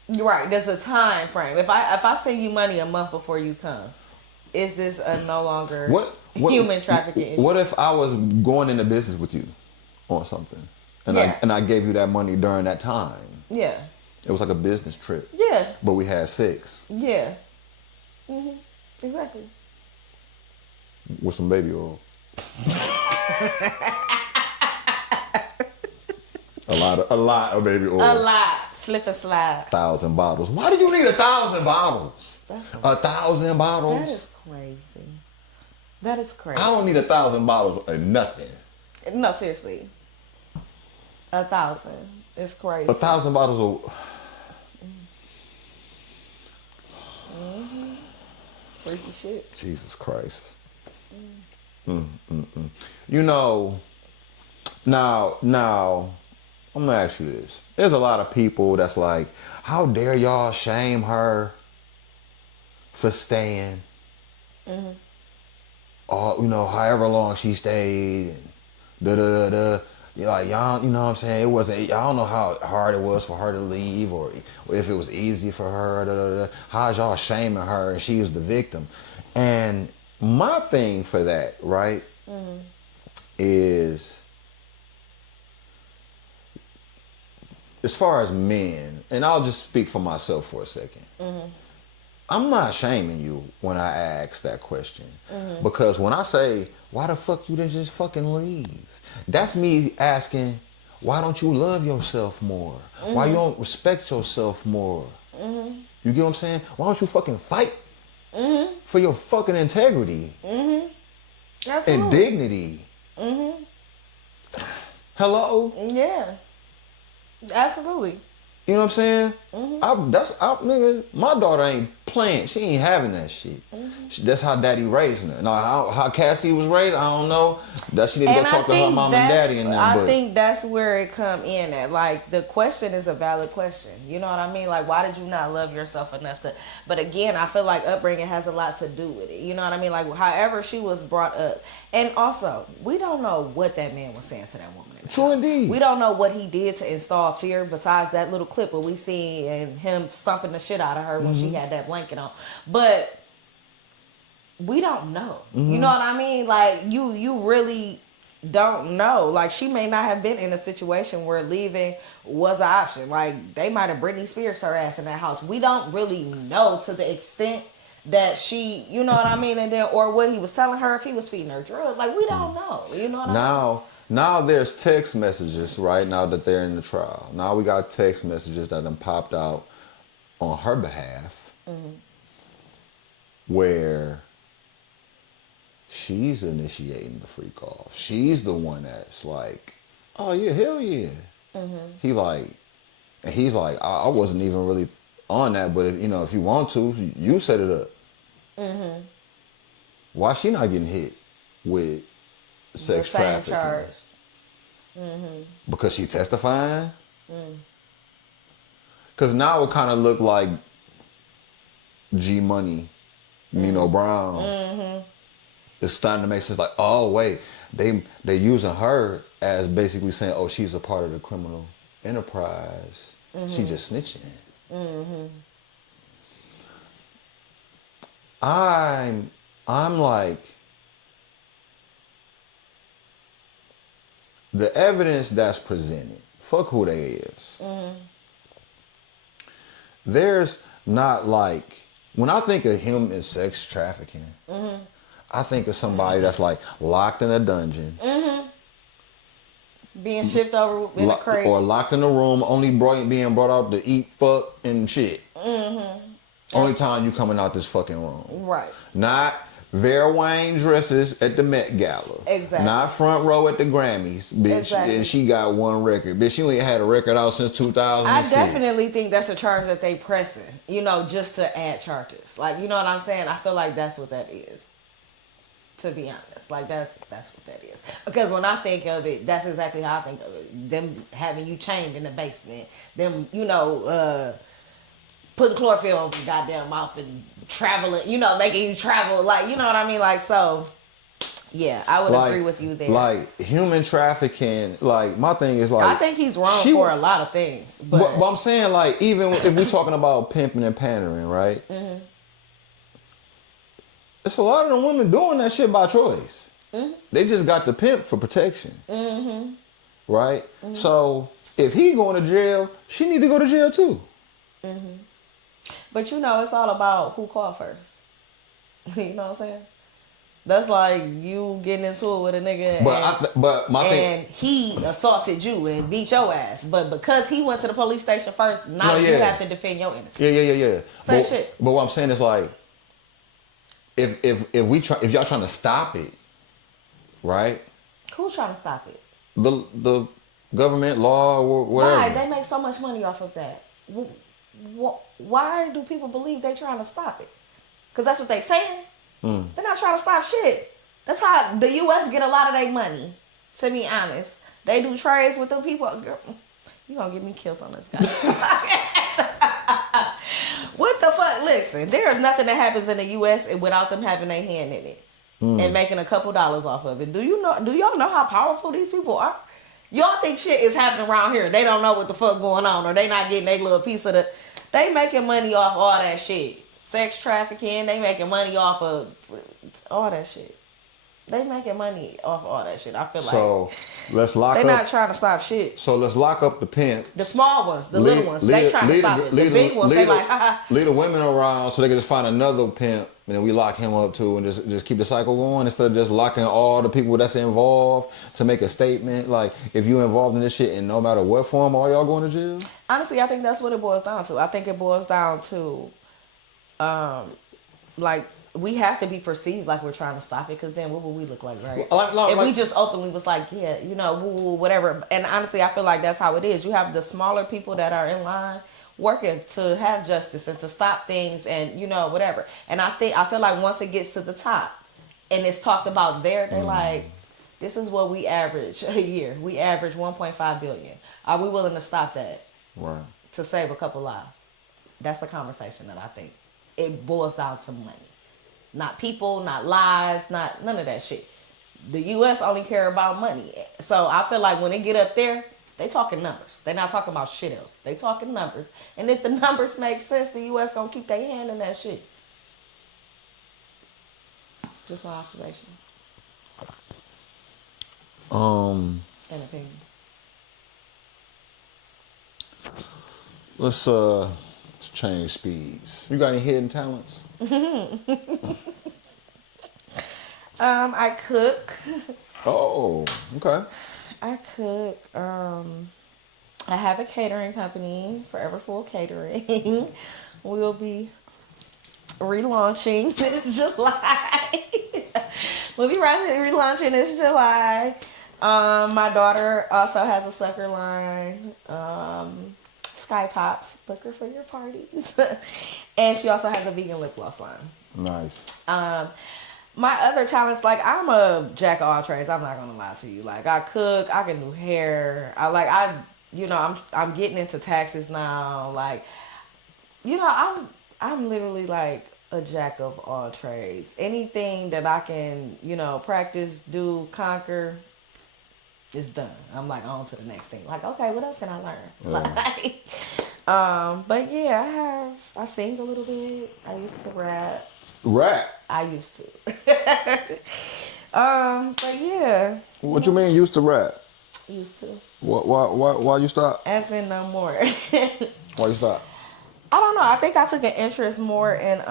Right. There's a time frame. If I send you money a month before you come, is this a no longer human trafficking issue? What if I was going into business with you on something and I gave you that money during that time? Yeah. It was like a business trip. Yeah. But we had sex. Yeah. Exactly. With some baby oil. A lot of baby oil. A lot. Slip and slide. 1,000 bottles. Why do you need 1,000 bottles? 1,000 bottles? That is crazy. That is crazy. I don't need 1,000 bottles of nothing. No, seriously. 1,000. It's crazy. 1,000 bottles of... Freaky shit. Jesus Christ. You know, now, I'm gonna ask you this. There's a lot of people that's like, how dare y'all shame her for staying? Or, however long she stayed, and da-da-da-da. You're like, y'all, you know what I'm saying? I don't know how hard it was for her to leave or if it was easy for her, da-da-da. How's y'all shaming her and she was the victim? And my thing for that, right, is as far as men, and I'll just speak for myself for a second. I'm not shaming you when I ask that question. Because when I say, why the fuck you didn't just fucking leave? That's me asking, why don't you love yourself more? Why you don't respect yourself more? You get what I'm saying? Why don't you fucking fight for your fucking integrity and dignity? Hello? Yeah. Absolutely. You know what I'm saying? Nigga, my daughter ain't playing. She ain't having that shit. That's how daddy raised her. Now, how Cassie was raised, I don't know. That she didn't go talk to her mom and daddy and them. I think that's where it come in at. Like, the question is a valid question. You know what I mean? Like, why did you not love yourself enough to... But again, I feel like upbringing has a lot to do with it. You know what I mean? Like, however she was brought up. And also, we don't know what that man was saying to that woman. True indeed. We don't know what he did to install fear besides that little clip where we see and him stomping the shit out of her when she had that blanket on. But we don't know. You know what I mean? Like, you really don't know. Like, she may not have been in a situation where leaving was an option. Like, they might have Britney Spears her ass in that house. We don't really know to the extent that she, you know what I mean? And then, or what he was telling her, if he was feeding her drugs. Like, we don't know. You know what I mean? Now there's text messages, right, now that they're in the trial. Now we got text messages that done popped out on her behalf where she's initiating the freak off. She's the one that's like, oh yeah, hell yeah. He's like, I wasn't even really on that, but if you want to, you set it up. Why she not getting hit with sex trafficking? Because she testifying? Because now it kind of look like G Money, Nino Brown. It's starting to make sense. Like, oh wait, they using her as basically saying, oh, she's a part of the criminal enterprise. She just snitching. I'm like, the evidence that's presented, fuck who they is. There's not like, when I think of human sex trafficking, I think of somebody that's like locked in a dungeon Being shipped over in a crate. Or locked in a room, only being brought out to eat, fuck, and shit. Only time you coming out this fucking room. Right. Not Vera Wang dresses at the Met Gala. Exactly. Not front row at the Grammys, bitch. Exactly. And she got one record. Bitch, you ain't had a record out since 2006. I definitely think that's a charge that they pressing, just to add charges. Like, you know what I'm saying? I feel like that's what that is. To be honest. Like, that's what that is. Because when I think of it, that's exactly how I think of it. Them having you chained in the basement. Them, putting chlorophyll on your goddamn mouth and traveling, making you travel. Like, you know what I mean? Like, so, yeah, I would agree with you there. Like, human trafficking, like, my thing is like... I think he's wrong for a lot of things. But I'm saying, like, even if we're talking about pimping and pandering, right? Mm-hmm. It's a lot of them women doing that shit by choice. Mm-hmm. They just got the pimp for protection. Mm-hmm. Right? Mm-hmm. So, if he going to jail, she need to go to jail too. Mm-hmm. But it's all about who called first. You know what I'm saying? That's like you getting into it with a nigga and he assaulted you and beat your ass. But because he went to the police station first, you have to defend your innocence. Yeah. Same shit. But what I'm saying is like, if y'all trying to stop it, right? Who's trying to stop it? The government, law, or whatever. Why? They make so much money off of that. Why do people believe they trying to stop it? Because that's what they saying. They're not trying to stop shit. That's how the U.S. get a lot of their money, to be honest. They do trades with them people. Girl, you gonna get me killed on this guy. What the fuck? Listen, there is nothing that happens in the U.S. without them having their hand in it and making a couple dollars off of it. Do y'all know how powerful these people are? Y'all think shit is happening around here. They don't know what the fuck going on, or they not getting their little piece of the... They making money off all that shit. Sex trafficking, they making money off of all that shit. They making money off all that shit. I feel like... So, let's lock up... They're not trying to stop shit. So, let's lock up the pimp. The small ones, the little ones, they trying to stop it. The big ones, they like, haha. Leave the women around so they can just find another pimp, and then we lock him up too, and just keep the cycle going instead of just locking all the people that's involved to make a statement. Like, if you involved in this shit in no matter what form, all y'all going to jail? Honestly, I think that's what it boils down to. I think it boils down to, like, we have to be perceived like we're trying to stop it, because then what would we look like, right? If we just openly was like, yeah, whatever. And honestly, I feel like that's how it is. You have the smaller people that are in line working to have justice and to stop things and, whatever. And I feel like once it gets to the top and it's talked about there, they're like, this is what we average a year. We average 1.5 billion. Are we willing to stop that? Right. To save a couple lives? That's the conversation that I think. It boils down to money. Not people, not lives, not none of that shit. The U.S. only care about money. So I feel like when they get up there, they talking numbers. They not talking about shit else. They talking numbers. And if the numbers make sense, the U.S. gonna keep their hand in that shit. Just my observation. An opinion. Let's change speeds. You got any hidden talents? I cook. Oh, okay. I cook. I have a catering company, Forever Full Catering. We'll be relaunching this July. We'll be relaunching this July. My daughter also has a sucker line. Sky Pops, book her for your parties. And she also has a vegan lip gloss line. Nice. My other talents, like, I'm a jack of all trades. I'm not gonna lie to you. Like, I cook, I can do hair. I'm getting into taxes now. Like, I'm literally like a jack of all trades. Anything that I can, practice, do, conquer, is done. I'm like on to the next thing. Like, okay, what else can I learn? Yeah. But yeah, I sing a little bit. I used to rap. Rap? I used to. But yeah. What you mean used to rap? Used to. Why you stop? As in no more. Why you stop? I don't know. I think I took an interest more in it's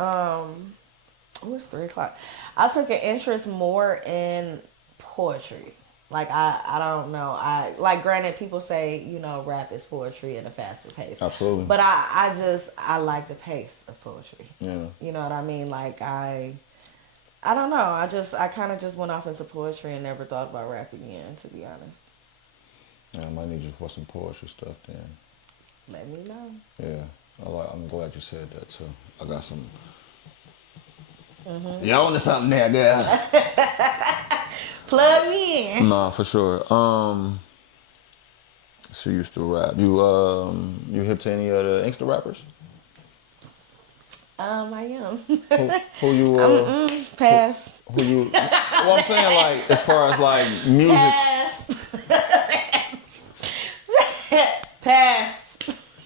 3:00. I took an interest more in poetry. Like I don't know. I like granted people say, you know, rap is poetry at a faster pace. Absolutely. But I like the pace of poetry. Yeah. You know what I mean? Like I don't know. I kind of just went off into poetry and never thought about rap again, to be honest. Yeah, I might need you for some poetry stuff then. Let me know. Yeah. I'm glad you said that too. I got some. You on to something there, girl. Plug me in. Nah, for sure. She used to rap. You hip to any of the Inkster rappers? I am. Who you Pass. who you well I'm saying like as far as like music Pass. Pass.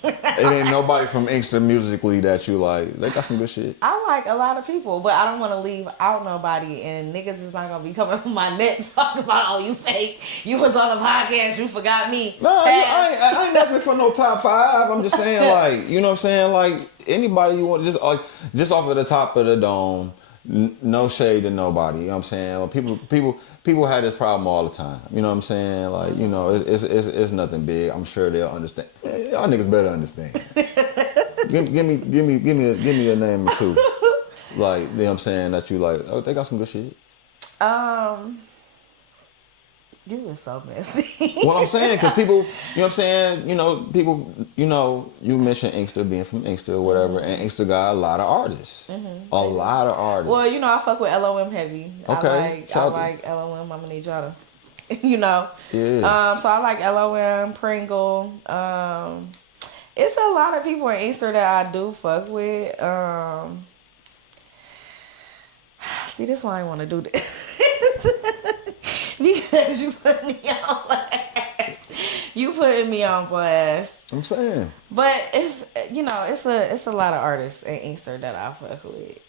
it ain't nobody from Inkster musically that you like. They got some good shit. I like a lot of people, but I don't want to leave out nobody, and niggas is not gonna be coming from my neck talking about, oh, you fake, you was on a podcast, you forgot me. No, Pass. I ain't asking for no top 5. I'm just saying like, you know what I'm saying? Like anybody you want, just off of the top of the dome, no shade to nobody. You know what I'm saying? Like, people have this problem all the time. You know what I'm saying? Like, you know, it's nothing big. I'm sure they'll understand. Y'all niggas better understand. give me a name or two. Like, you know what I'm saying, that you like, oh, they got some good shit. You were so messy. What I'm saying, because people, you know what I'm saying, people, you mentioned Inkster being from Inkster or whatever, and Inkster got a lot of artists. A lot of artists. Well, I fuck with LOM heavy. Okay. I like LOM. I'm gonna need y'all to, Yeah. So I like LOM, Pringle. It's a lot of people in Inkster that I do fuck with. See, this is why I want to do this. Because you put me on blast. You putting me on blast. I'm saying. But it's it's a lot of artists in Inkster that I fuck with,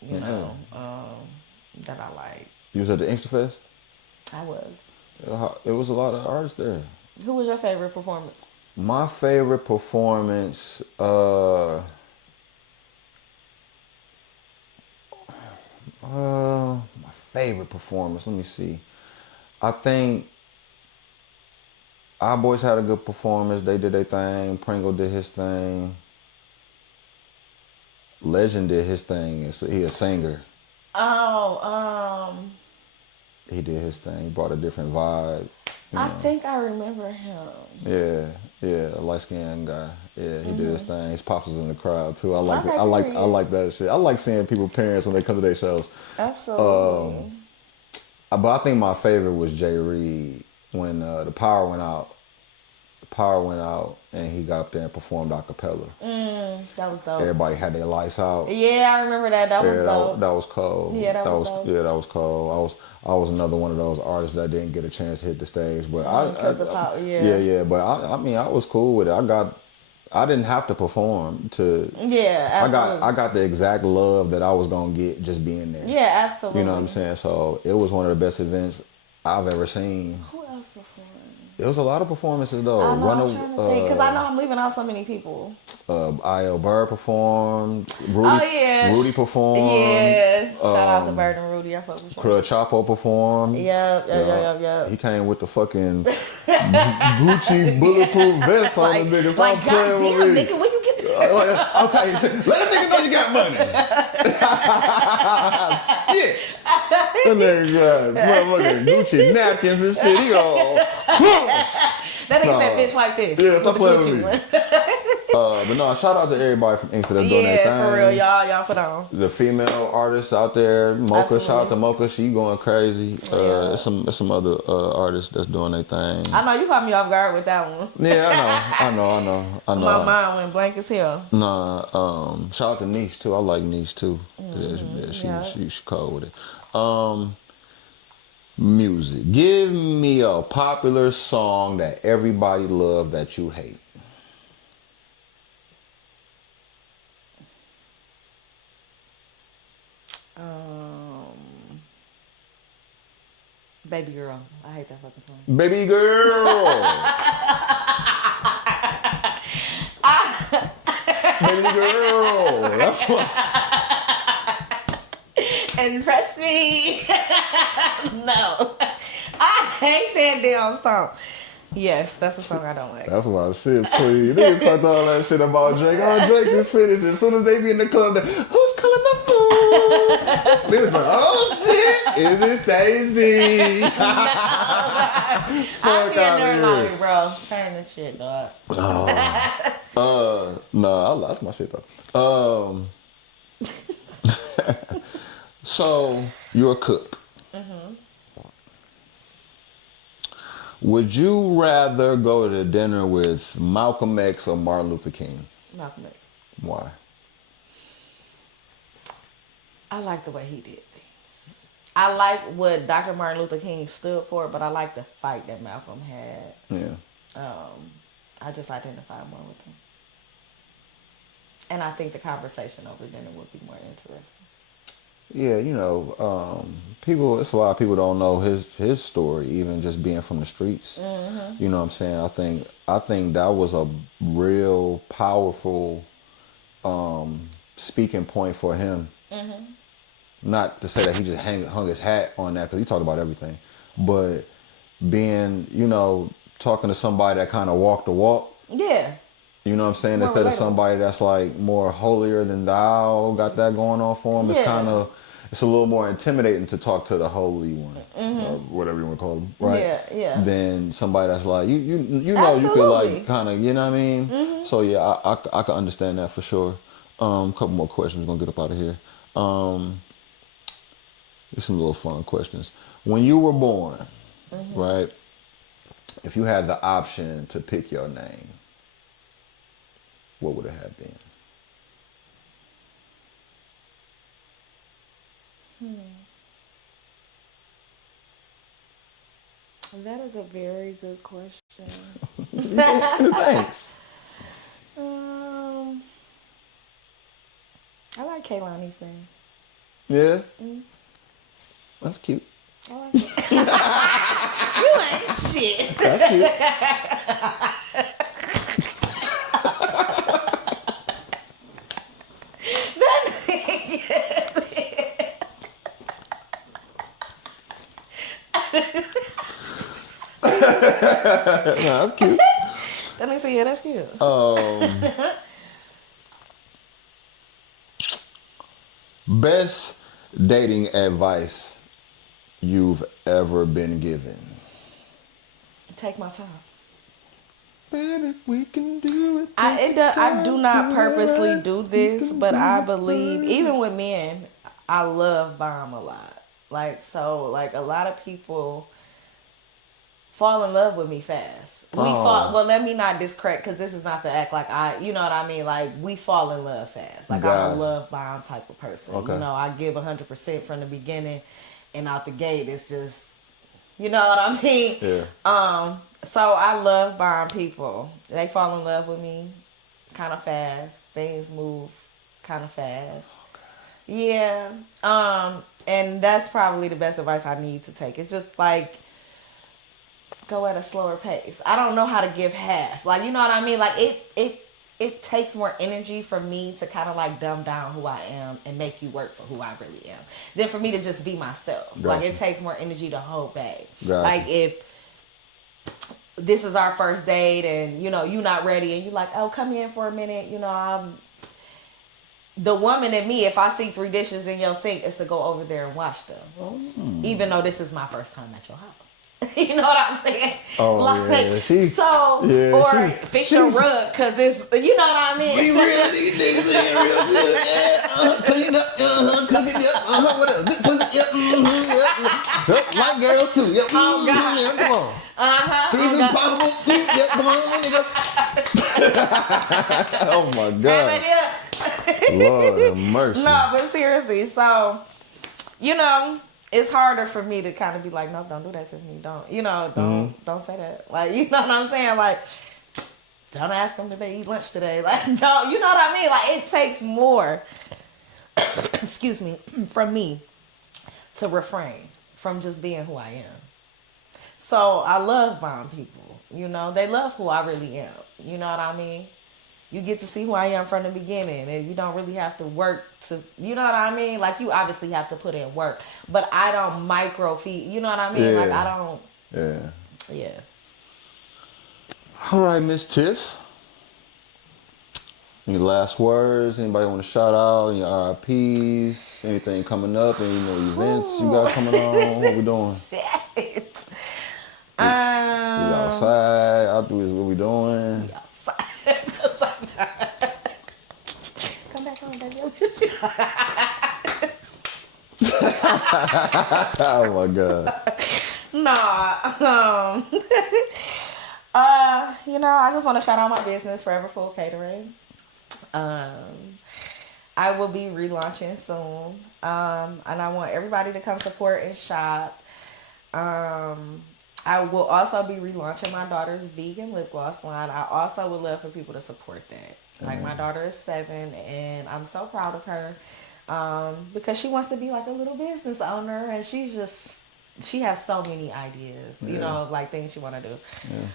that I like. You was at the Inkster Fest? I was. It was a lot of artists there. Who was your favorite performance? My favorite performance, let me see. I think Our Boys had a good performance. They did their thing. Pringle did his thing. Legend did his thing. He a singer. He did his thing. He brought a different vibe. I think I remember him. Yeah, a light skinned guy. Yeah, he did his thing. His pops was in the crowd too. I like Okay, it. I period. like that shit. I like seeing people parents when they come to their shows. Absolutely. But I think my favorite was Jay Reed when the power went out. The power went out and he got up there and performed a cappella. That was dope. Everybody had their lights out. Yeah, I remember that. That was dope. That was cold. Yeah, that was dope. Yeah, that was cold. I was another one of those artists that didn't get a chance to hit the stage, but But I mean, I was cool with it. I didn't have to perform to. Yeah, absolutely. I got the exact love that I was gonna get just being there. Yeah, absolutely. You know what I'm saying? So it was one of the best events I've ever seen. Who else performed? There was a lot of performances though. I know, I'm trying to think, because I know I'm leaving out so many people. I.L. Bird performed. Rudy performed. Yeah. Shout out to Bird and Rudy. I fuck with you. Crud Chapo performed. Yep. He came with the fucking Gucci bulletproof vest on the nigga. Stop playing with me. Nigga, where you get that? Okay, let a nigga know you got money. Shit. That nigga got motherfucking Gucci napkins and shit. He all. That nigga said fish white fish. Yeah, stop playing with me. But no, shout out to everybody from Inkster that's doing that thing. Yeah, for real, y'all put on. The female artists out there, Mocha, Absolutely. shout out to Mocha, she going crazy. There's some other artists that's doing their thing. I know you caught me off guard with that one. Yeah, I know. My mind went blank as hell. Nah, shout out to Niche too. I like Niche too. She cold with it. Music. Give me a popular song that everybody love that you hate. Baby Girl. I hate that fucking song. Baby girl. Baby girl. That's what. Impress me. No. I hate that damn song. Yes, that's the song I don't like. That's why shit, please. Niggas talk all that shit about Drake. Oh, Drake is finished. As soon as they be in the club, who's calling my phone? Niggas like, oh shit, is it Stacey? I'll be in there like, bro, turn this shit, dog. No, I lost my shit though. So you're a cook. Would you rather go to dinner with Malcolm X or Martin Luther King? Malcolm X. Why? I like the way he did things. I like what Dr. Martin Luther King stood for, but I like the fight that Malcolm had. Yeah. I just identify more with him. And I think the conversation over dinner would be more interesting. Yeah, people. It's a lot of people don't know his story, even just being from the streets. You know what I'm saying? I think that was a real powerful speaking point for him. Not to say that he just hung his hat on that, because he talked about everything, but being, talking to somebody that kind of walked the walk. Yeah. You know what I'm saying? Instead of somebody that's like more holier than thou, got that going on for him. Yeah. It's a little more intimidating to talk to the holy one, or whatever you want to call him, right? Yeah. Than somebody that's like, you know, Absolutely. you could like kind of, you know what I mean? So yeah, I can understand that for sure. A couple more questions, we're gonna get up out of here. There's some little fun questions. When you were born, right? If you had the option to pick your name, what would it have been? That is a very good question. Thanks. I like Kaylani's name. Yeah? That's cute. I like it. You ain't shit. That's cute. No, that's cute. Let me see. Yeah, that's cute. Best dating advice you've ever been given? Take my time. Baby, we can do it. I do not purposely do this, but I believe, even with men, I love bomb a lot. Like a lot of people fall in love with me fast. Well, let me not discredit, because this is not to act like you know what I mean? Like, we fall in love fast. Like, I'm a love bomb type of person. Okay. I give 100% from the beginning, and out the gate, it's just, you know what I mean? Yeah. So I love bomb people. They fall in love with me kind of fast. Things move kind of fast. Yeah. And that's probably the best advice I need to take. It's just like, go at a slower pace. I don't know how to give half. Like, you know what I mean? Like, it takes more energy for me to kind of like dumb down who I am and make you work for who I really am than for me to just be myself. Gotcha. Like, it takes more energy to hold back. Gotcha. Like, if this is our first date and, you're not ready and you're like, oh, come in for a minute. I'm the woman in me, if I see 3 dishes in your sink, is to go over there and wash them. Even though this is my first time at your house. You know what I'm saying? Oh, like, yeah. Fix your rug, because it's, you know what I mean? We real, these niggas in here real good. Yeah, clean up, cooking up, what else? Good pussy, yeah, like girls too. Yep, Oh, God. yeah, come on. Threesome's possible. Yep, come on, nigga. Oh my God. Lord have mercy. No, but seriously, so, it's harder for me to kind of be like, no, don't do that to me. Don't say that. Like, you know what I'm saying? Like, don't ask them if they eat lunch today. Like, don't, you know what I mean? Like, it takes more, excuse me, from me to refrain from just being who I am. So I love bomb people. They love who I really am. You know what I mean? You get to see who I am from the beginning, and you don't really have to work to, you know what I mean? Like, you obviously have to put in work, but I don't microfeed, you know what I mean? Yeah. Like, I don't Yeah. Yeah. All right, Miss Tiff. Any last words? Anybody want to shout out? Any RIPs? Anything coming up? Any more events you got coming on? What we doing? Shit. We outside. Out there is what we doing. Outside. Come back home, baby. Oh my God. Nah. I just want to shout out my business, Forever Full Catering. I will be relaunching soon. And I want everybody to come support and shop. I will also be relaunching my daughter's vegan lip gloss line. I also would love for people to support that. Like, my daughter is 7, and I'm so proud of her because she wants to be like a little business owner, and she has so many ideas, like things she want to do. Yeah.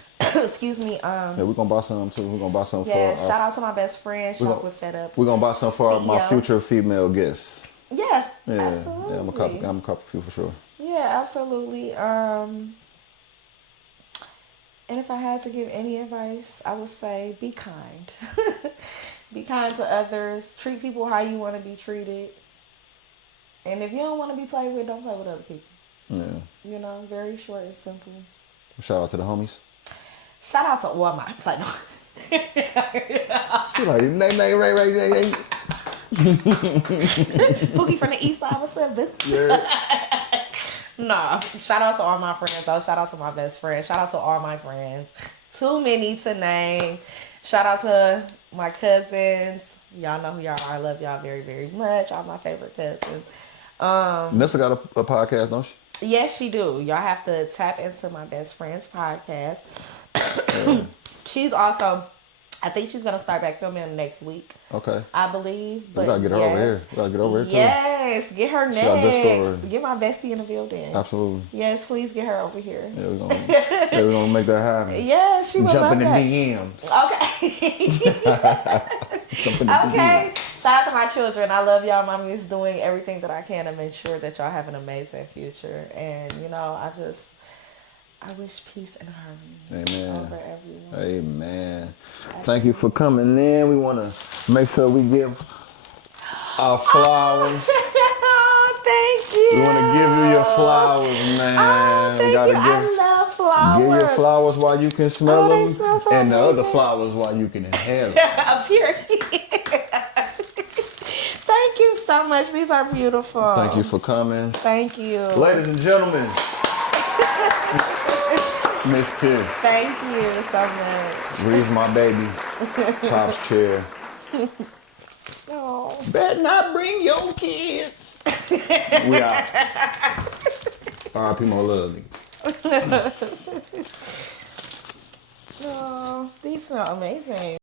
Excuse me. Yeah, we're gonna buy some too. We're gonna buy some Yeah, for. shout out to my best friend, Shop with Fed Up. We're gonna buy some for my CEO. future female guests. Yes, Yeah, absolutely. yeah, I'm a copy for you for sure. Yeah, absolutely. And if I had to give any advice, I would say be kind. Be kind to others. Treat people how you want to be treated. And if you don't want to be played with, don't play with other people. Yeah. Very short and simple. Shout out to the homies. Shout out to all my... It's like, no. She like, nay, Ray. Pookie from the east side, what's up, boo? Yeah. Nah, shout out to all my friends, though. Shout out to my best friend. Shout out to all my friends. Too many to name. Shout out to my cousins. Y'all know who y'all are. I love y'all very, very much. All my favorite cousins. Nessa got a podcast, don't she? Yes, she do. Y'all have to tap into my best friend's podcast. She's also... I think she's going to start back filming next week. Okay. I believe. But we gotta get her over here. We gotta get over here too. Yes, get her She got a good next. story. Get my bestie in the building. Absolutely. Yes, please get her over here. Yeah, we're gonna make that happen. Yeah, she would love Jump in the that. DMs. Okay. Okay. Shout out to my children. I love y'all. Mommy's doing everything that I can to make sure that y'all have an amazing future. And I wish peace and harmony Amen. over everyone. Amen. Thank you for coming in. We want to make sure we give our flowers. Thank you. We want to give you your flowers, man. Oh, thank you. Give, I love flowers. Give your flowers while you can smell they them, smell so and the other amazing. flowers while you can inhale them. Up here. Thank you so much. These are beautiful. Thank you for coming. Thank you. Ladies and gentlemen, Miss Tiff. Thank you so much. Reed's my baby. Pop's chair. Oh. Better not bring your kids. We out. R.I.P. more lovely. Oh, these smell amazing.